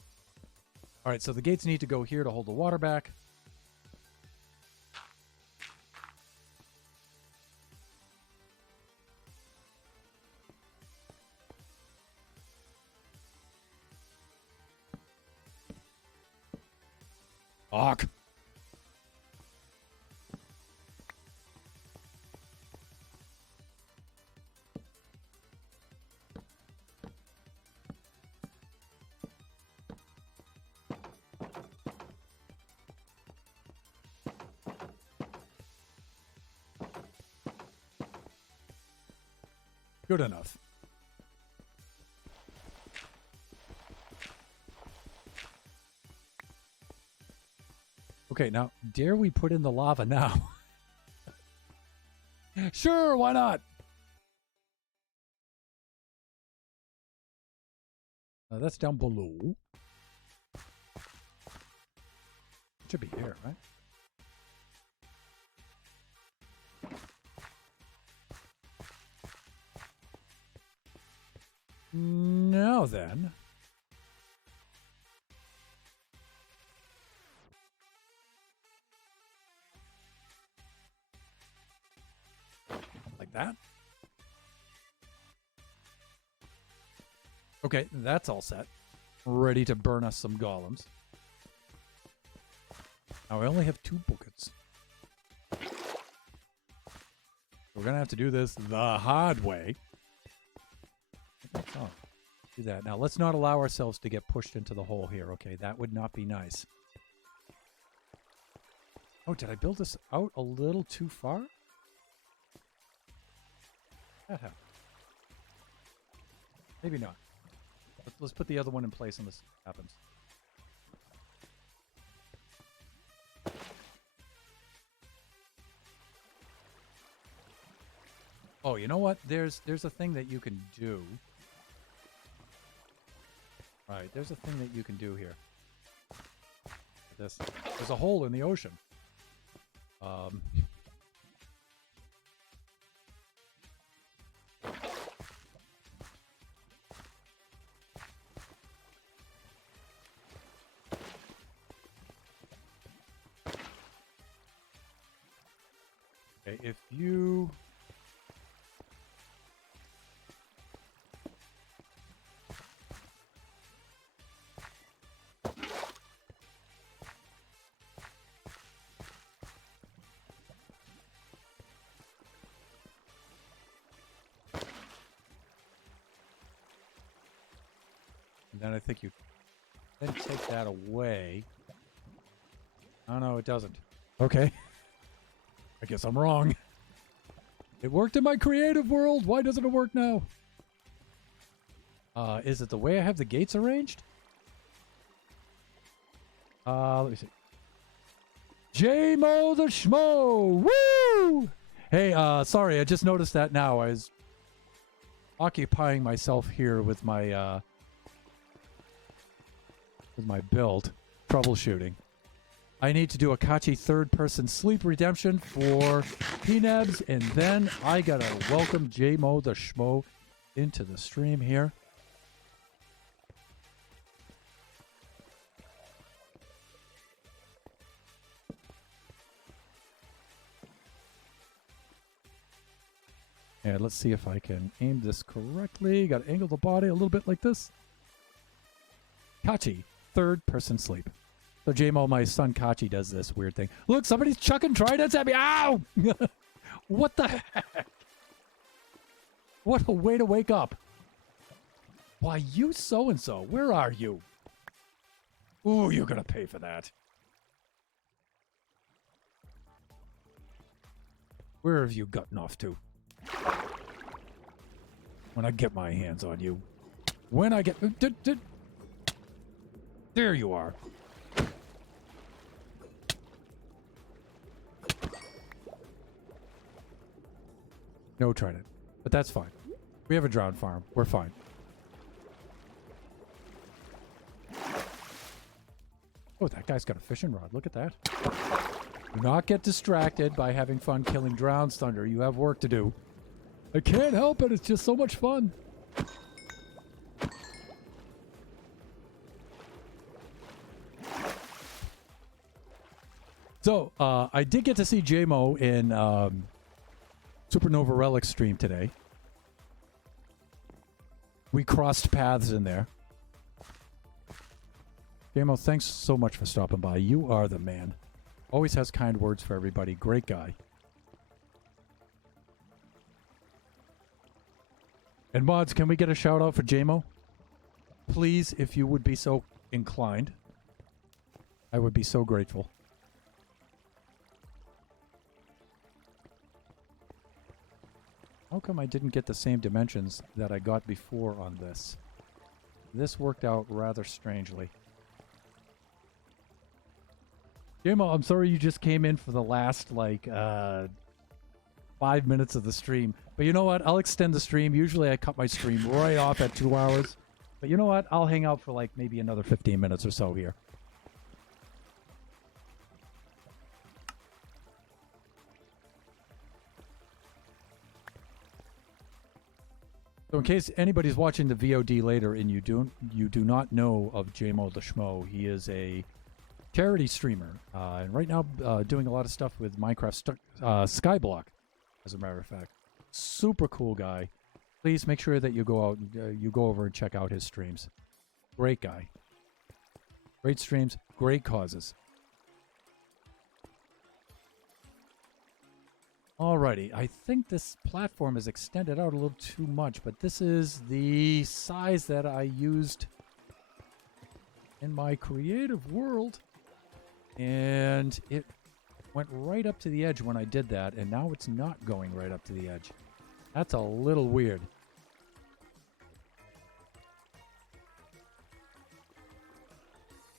All right, so the gates need to go here to hold the water back. Fuck. Good enough. Okay, now, dare we put in the lava now? Sure, why not? That's down below. It should be here, right? Now then. Like that. Okay, that's all set. Ready to burn us some golems. Now I only have 2 buckets. We're gonna have to do this the hard way. Oh, do that. Now, let's not allow ourselves to get pushed into the hole here, okay? That would not be nice. Oh, did I build this out a little too far? That happened. Maybe not. Let's put the other one in place and this happens. Oh, you know what? There's a thing that you can do. All right, there's a thing that you can do here. this. There's a hole in the ocean. Um, okay, if you... And then I think you then take that away. Oh, no, it doesn't. Okay. I guess I'm wrong. It worked in my creative world. Why doesn't it work now? Is it the way I have the gates arranged? Let me see. J-Mo the Schmo! Woo! Hey, sorry, I just noticed that now. I was occupying myself here with my build, troubleshooting. I need to do a Kachi third-person sleep redemption for PNebs, and then I gotta welcome J-Mo the Schmo into the stream here. And let's see if I can aim this correctly. Got to angle the body a little bit like this. Kachi, third-person sleep. So J-Mo, my son Kachi, does this weird thing. Look, somebody's chucking tridents at me. Ow! What the heck? What a way to wake up. Why, you so-and-so, where are you? Ooh, you're going to pay for that. Where have you gotten off to? When I get my hands on you. When I get... There you are. No trident. But that's fine. We have a drowned farm. We're fine. Oh, that guy's got a fishing rod. Look at that. Do not get distracted by having fun killing drowned thunder. You have work to do. I can't help it. It's just so much fun. So, I did get to see J-Mo in Supernova Relic stream today. We crossed paths in there. J-Mo, thanks so much for stopping by. You are the man. Always has kind words for everybody. Great guy. And mods, can we get a shout out for J-Mo? Please, if you would be so inclined. I would be so grateful. How come I didn't get the same dimensions that I got before on this? This worked out rather strangely. J-Mo, I'm sorry you just came in for the last, 5 minutes of the stream. But you know what? I'll extend the stream. Usually I cut my stream right off at 2 hours. But you know what? I'll hang out for maybe another 15 minutes or so here. So in case anybody's watching the VOD later and you do not know of J-Mo the Schmo, he is a charity streamer. And right now doing a lot of stuff with Minecraft Skyblock, as a matter of fact. Super cool guy. Please make sure that you go out, you go over and check out his streams. Great guy. Great streams, great causes. Alrighty, I think this platform is extended out a little too much, but this is the size that I used in my creative world. And it went right up to the edge when I did that, and now it's not going right up to the edge. That's a little weird.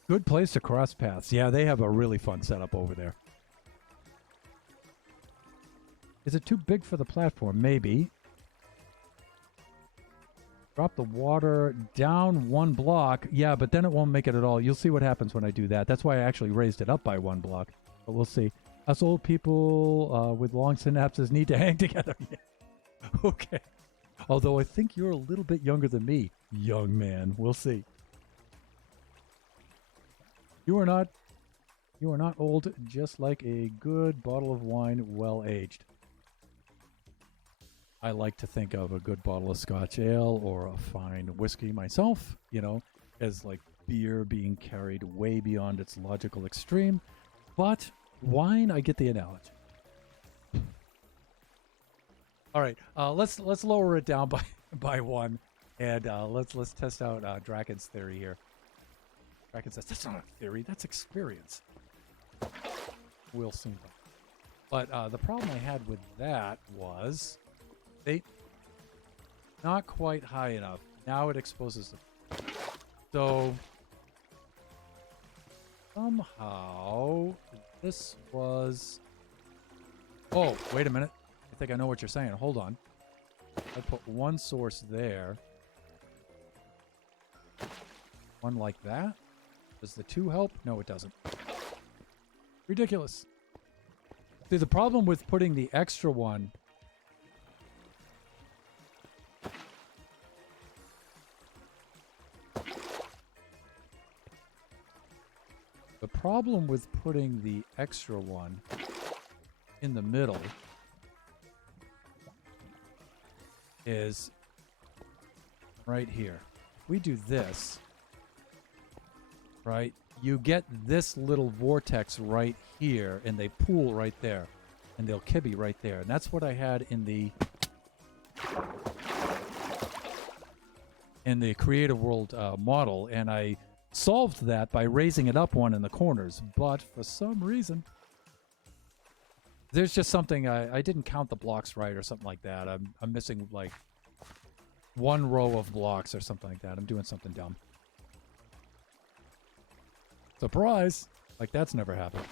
Good place to cross paths. Yeah, they have a really fun setup over there. Is it too big for the platform? Maybe. Drop the water down 1 block. Yeah, but then it won't make it at all. You'll see what happens when I do that. That's why I actually raised it up by 1 block. But we'll see. Us old people with long synapses need to hang together. Okay. Although I think you're a little bit younger than me, young man. We'll see. You are not old, just like a good bottle of wine, well aged. I like to think of a good bottle of Scotch ale or a fine whiskey myself, you know, as like beer being carried way beyond its logical extreme. But wine, I get the analogy. All right, let's lower it down by 1, and let's test out Draken's theory here. Draken says that's not a theory, that's experience. We'll soon find. But the problem I had with that was they not quite high enough. Now it exposes the. So somehow this was. Oh, wait a minute. I think I know what you're saying. Hold on. I put 1 source there. 1 like that. Does the 2 help? No, it doesn't. Ridiculous. See, the problem with putting the extra one... The problem with putting the extra one in the middle is right here. We do this, right? You get this little vortex right here, and they pool right there, and they'll kibby right there. And that's what I had in the Creative World model, and I solved that by raising it up 1 in the corners. But for some reason, there's just something I didn't count the blocks right or something like that. I'm missing like 1 row of blocks or something like that. I'm doing something dumb. Surprise! Like that's never happened.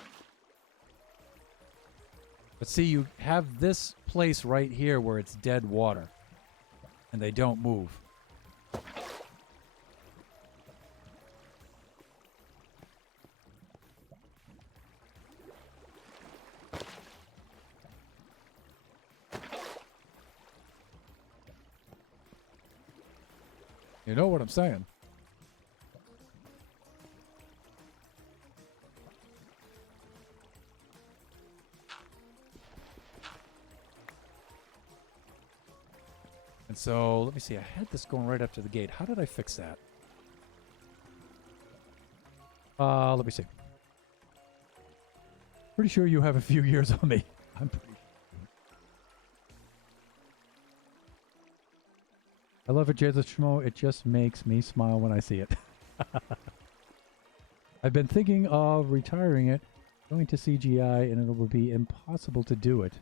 But see, you have this place right here where it's dead water. And they don't move. You know what I'm saying? And so, let me see. I had this going right up to the gate. How did I fix that? Let me see. Pretty sure you have a few years on me. I'm pretty sure. I love it, Jesus Schmo. It just makes me smile when I see it. I've been thinking of retiring it, going to CGI, and it will be impossible to do it.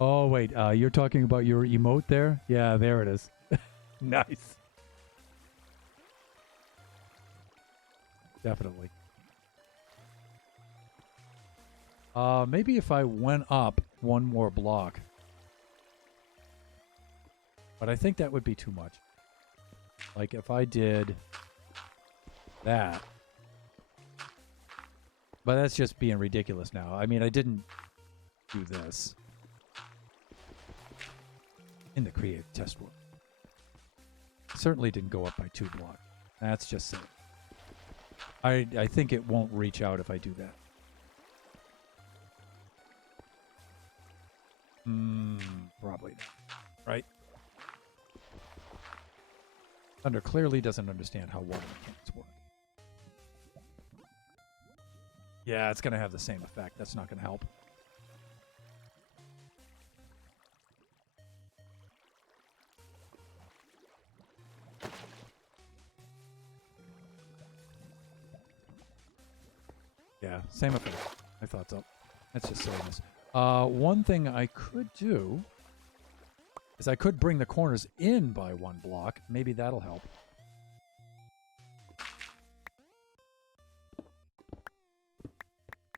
Oh, wait. You're talking about your emote there? Yeah, there it is. Nice. Definitely. Maybe if I went up 1 more block. But I think that would be too much. Like if I did that. But that's just being ridiculous now. I mean, I didn't do this in the creative test work. Certainly didn't go up by 2 blocks. That's just silly. I think it won't reach out if I do that. Probably not. Right? Thunder clearly doesn't understand how water mechanics work. Yeah, it's going to have the same effect. That's not going to help. Yeah, same effect. I thought so. That's just silliness. One thing I could do is I could bring the corners in by 1 block. Maybe that'll help.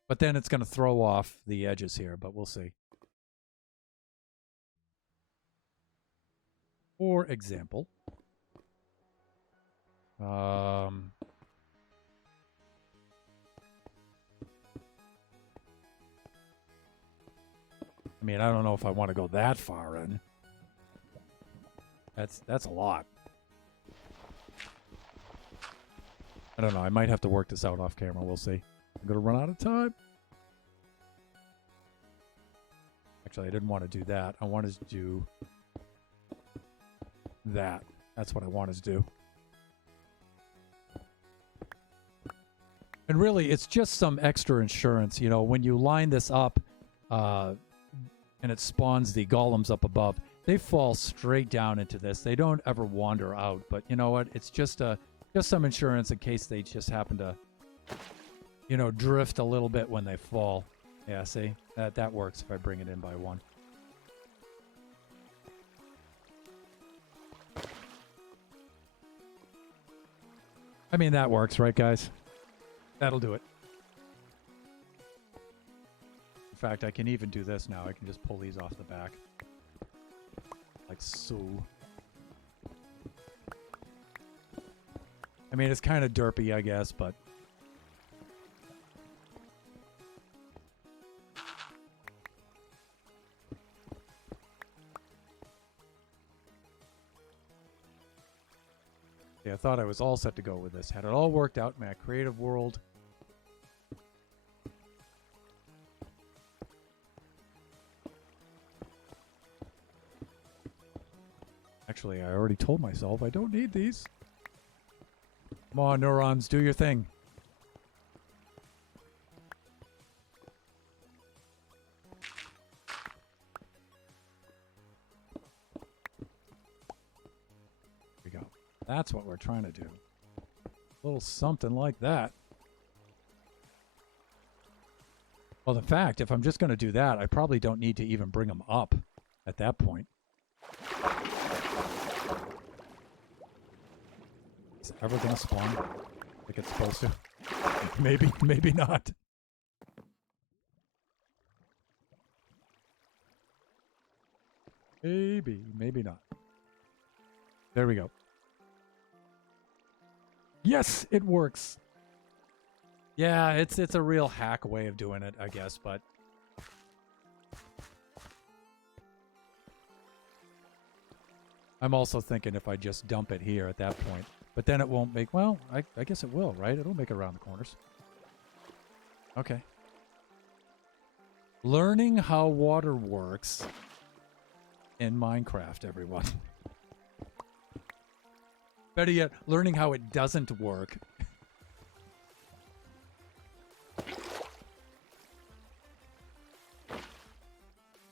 But then it's going to throw off the edges here, but we'll see. For example, I mean, I don't know if I want to go that far in. That's a lot. I don't know. I might have to work this out off camera. We'll see. I'm going to run out of time. Actually, I didn't want to do that. I wanted to do that. That's what I wanted to do. And really, it's just some extra insurance. You know, when you line this up and it spawns the golems up above, they fall straight down into this. They don't ever wander out. But you know what? It's just some insurance in case they just happen to, you know, drift a little bit when they fall. Yeah, see? That works if I bring it in by one. I mean, that works, right, guys? That'll do it. In fact, I can even do this now. I can just pull these off the back. Like so. I mean, it's kind of derpy, I guess, but... yeah, I thought I was all set to go with this. Had it all worked out in my creative world. Actually, I already told myself I don't need these. Come on, neurons, do your thing. Here we go. That's what we're trying to do. A little something like that. Well, in fact, if I'm just going to do that, I probably don't need to even bring them up at that point. Is it ever going to spawn like it's supposed to? Maybe, maybe not. Maybe, maybe not. There we go. Yes, it works. Yeah, it's a real hack way of doing it, I guess, but I'm also thinking if I just dump it here at that point, but then it won't make, well, I guess it will, right? It'll make it around the corners. Okay. Learning how water works in Minecraft, everyone. Better yet, learning how it doesn't work.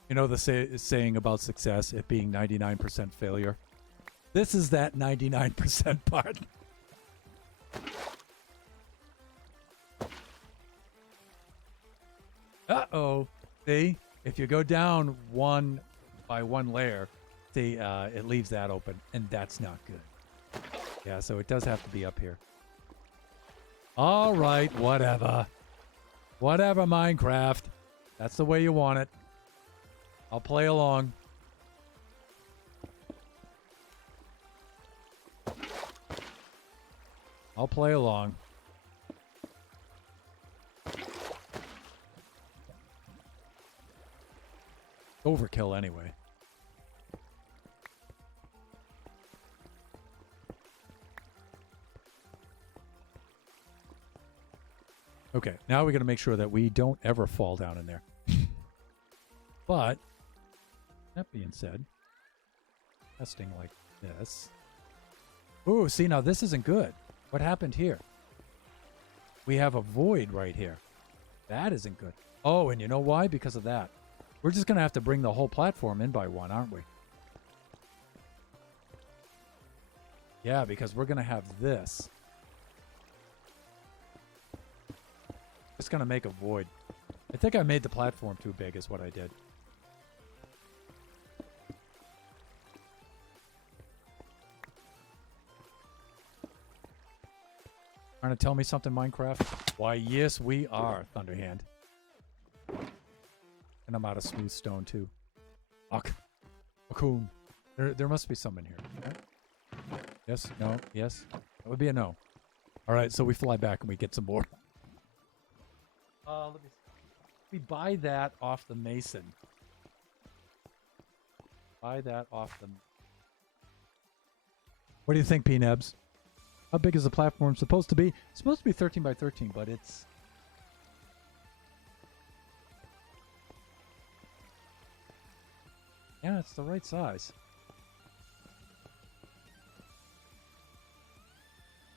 You know the saying about success, it being 99% failure? This is that 99% part. Uh-oh. See? If you go down one by one layer, see, it leaves that open, and that's not good. Yeah, so it does have to be up here. All right, whatever. Whatever, Minecraft. That's the way you want it. I'll play along. I'll play along. Overkill anyway. Okay, now we got to make sure that we don't ever fall down in there. But, that being said, testing like this. Ooh, see, now this isn't good. What happened here? We have a void right here. That isn't good. Oh, and you know why? Because of that. We're just going to have to bring the whole platform in by one, aren't we? Yeah, because we're going to have this. It's going to make a void. I think I made the platform too big is what I did. Trying to tell me something, Minecraft? Why, yes, we are, Thunderhand. And I'm out of smooth stone, too. Akun. There must be some in here. Right? Yes, no, yes. That would be a no. All right, so we fly back and we get some more. Let me see. We buy that off the Mason. Buy that off the... What do you think, P-Nebs? How big is the platform supposed to be? It's supposed to be 13 by 13, but it's... Yeah, it's the right size.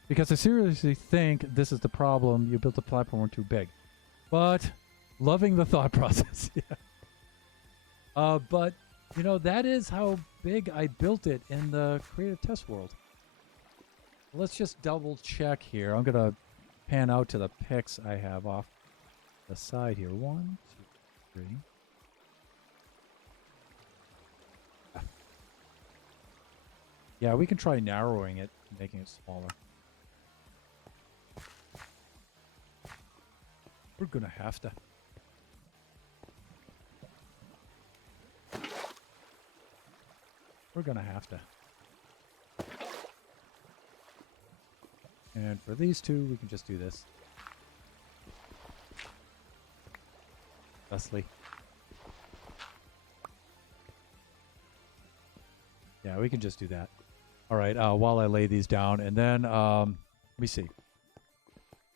Because I seriously think this is the problem. You built the platform too big. But loving the thought process. Yeah. But, you know, that is how big I built it in the creative test world. Let's just double check here. I'm going to pan out to the pics I have off the side here. 1, 2, 3. Yeah, we can try narrowing it, making it smaller. We're going to have to. We're going to have to. And for these two, we can just do this. Thusly. Yeah, we can just do that. All right, while I lay these down. And then, let me see.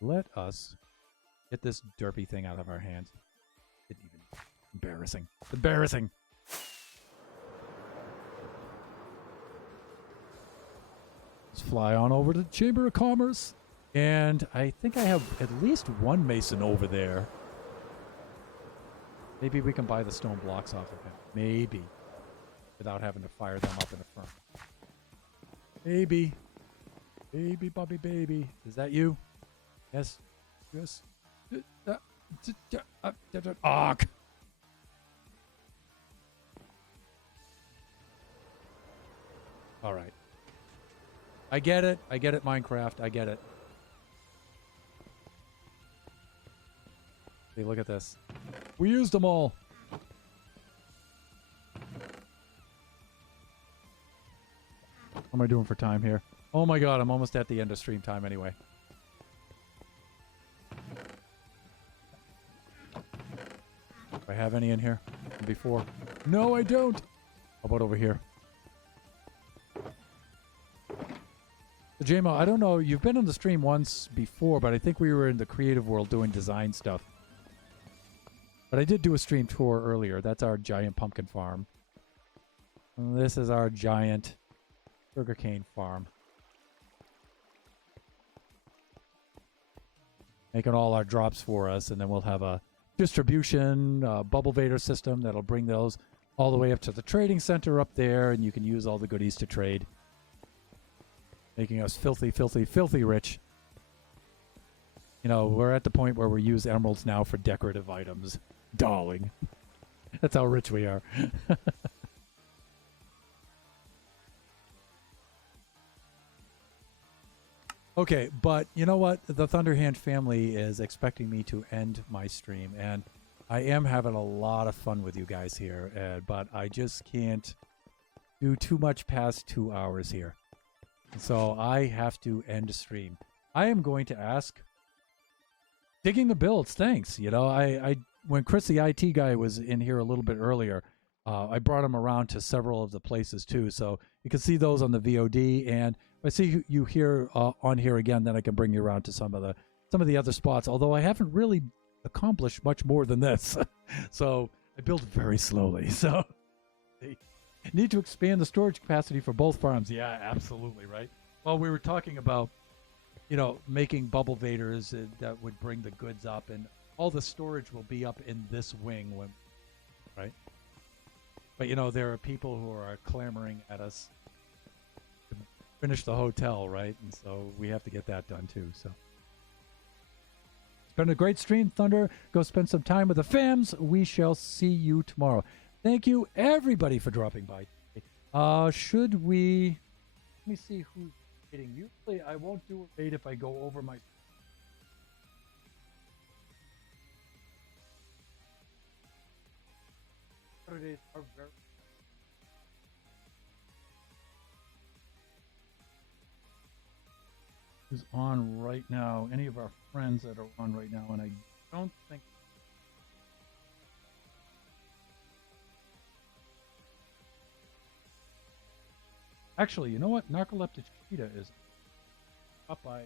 Let us get this derpy thing out of our hands. Didn't even... Embarrassing. Embarrassing! Let's fly on over to the Chamber of Commerce. And I think I have at least one Mason over there. Maybe we can buy the stone blocks off of him. Maybe. Without having to fire them up in a firm. Baby. Baby, Bobby, baby. Is that you? Yes. Yes. Ark. All right. I get it. I get it, Minecraft. I get it. Hey, look at this. We used them all. What am I doing for time here? Oh my god, I'm almost at the end of stream time anyway. Do I have any in here from before? No, I don't. How about over here? So, JMO, I don't know. You've been on the stream once before, but I think we were in the creative world doing design stuff. But I did do a stream tour earlier. That's our giant pumpkin farm. And this is our giant sugarcane farm. Making all our drops for us, and then we'll have a distribution bubble vader system that'll bring those all the way up to the trading center up there, and you can use all the goodies to trade. Making us filthy, filthy, filthy rich. You know, we're at the point where we use emeralds now for decorative items. Darling. That's how rich we are. Okay, but you know what? The Thunderhand family is expecting me to end my stream, and I am having a lot of fun with you guys here, but I just can't do too much past 2 hours here. So I have to end the stream. I am going to ask... Digging the builds, thanks. You know, I when Chris the IT guy was in here a little bit earlier, I brought him around to several of the places too. So you can see those on the VOD, and if I see you here on here again, then I can bring you around to some of the other spots. Although I haven't really accomplished much more than this, so I build very slowly. So need to expand the storage capacity for both farms. Yeah, absolutely right. Well, we were talking about, you know, making bubble vaders that would bring the goods up, and all the storage will be up in this wing, right? But, you know, there are people who are clamoring at us to finish the hotel, right? And so we have to get that done too. So it's been a great stream, Thunder. Go spend some time with the fams. We shall see you tomorrow. Thank you, everybody, for dropping by. Should we... Let me see who's raiding. Usually I won't do a raid if I go over my... Saturdays are very... who's on right now, any of our friends that are on right now, and I don't think. Actually, you know what? Narcoleptic Cheetah is up by.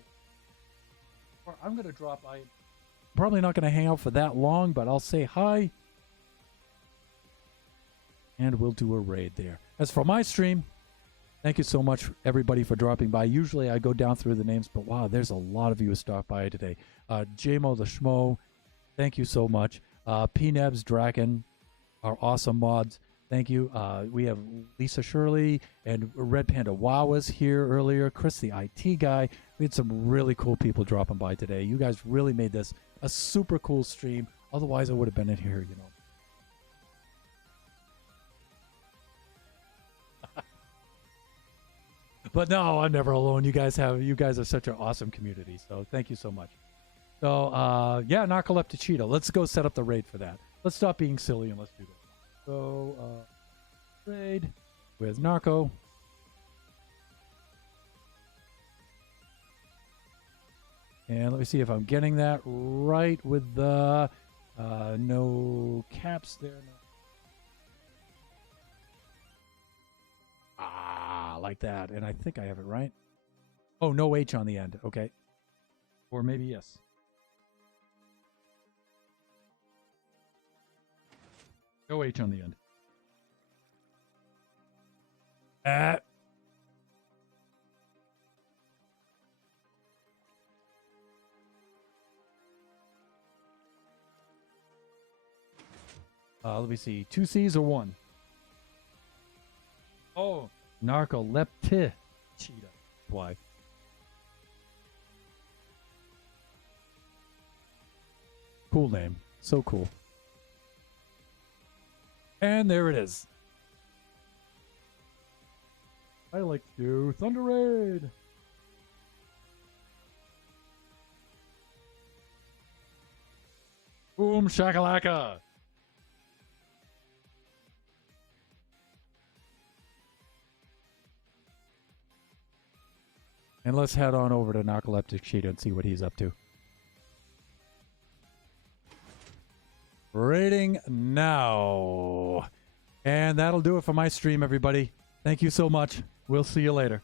Or I'm going to drop by. Probably not going to hang out for that long, but I'll say hi. And we'll do a raid there. As for my stream, thank you so much, everybody, for dropping by. Usually I go down through the names, but wow, there's a lot of you who stopped by today. JMO the Schmo, thank you so much. PNebs, Draken, our awesome mods. Thank you. We have Lisa Shirley and Red Panda Wow was here earlier. Chris, the IT guy. We had some really cool people dropping by today. You guys really made this a super cool stream. Otherwise, I would have been in here, you know. But no, I'm never alone. You guys are such an awesome community. So thank you so much. So yeah, Narcoleptic Cheetah. Let's go set up the raid for that. Let's stop being silly and let's do this. So raid with Narco. And let me see if I'm getting that right with the no caps there. No. Like that. And I think I have it right. Oh, no H on the end. Okay. Or maybe yes. No H on the end. Let me see. 2 C's or 1? Oh. Narcoleptic Cheetah. Why? Cool name. So cool. And there it is. I like to Thunder Raid. Boom shakalaka. And let's head on over to Narcoleptic Cheetah and see what he's up to. Raiding now. And that'll do it for my stream, everybody. Thank you so much. We'll see you later.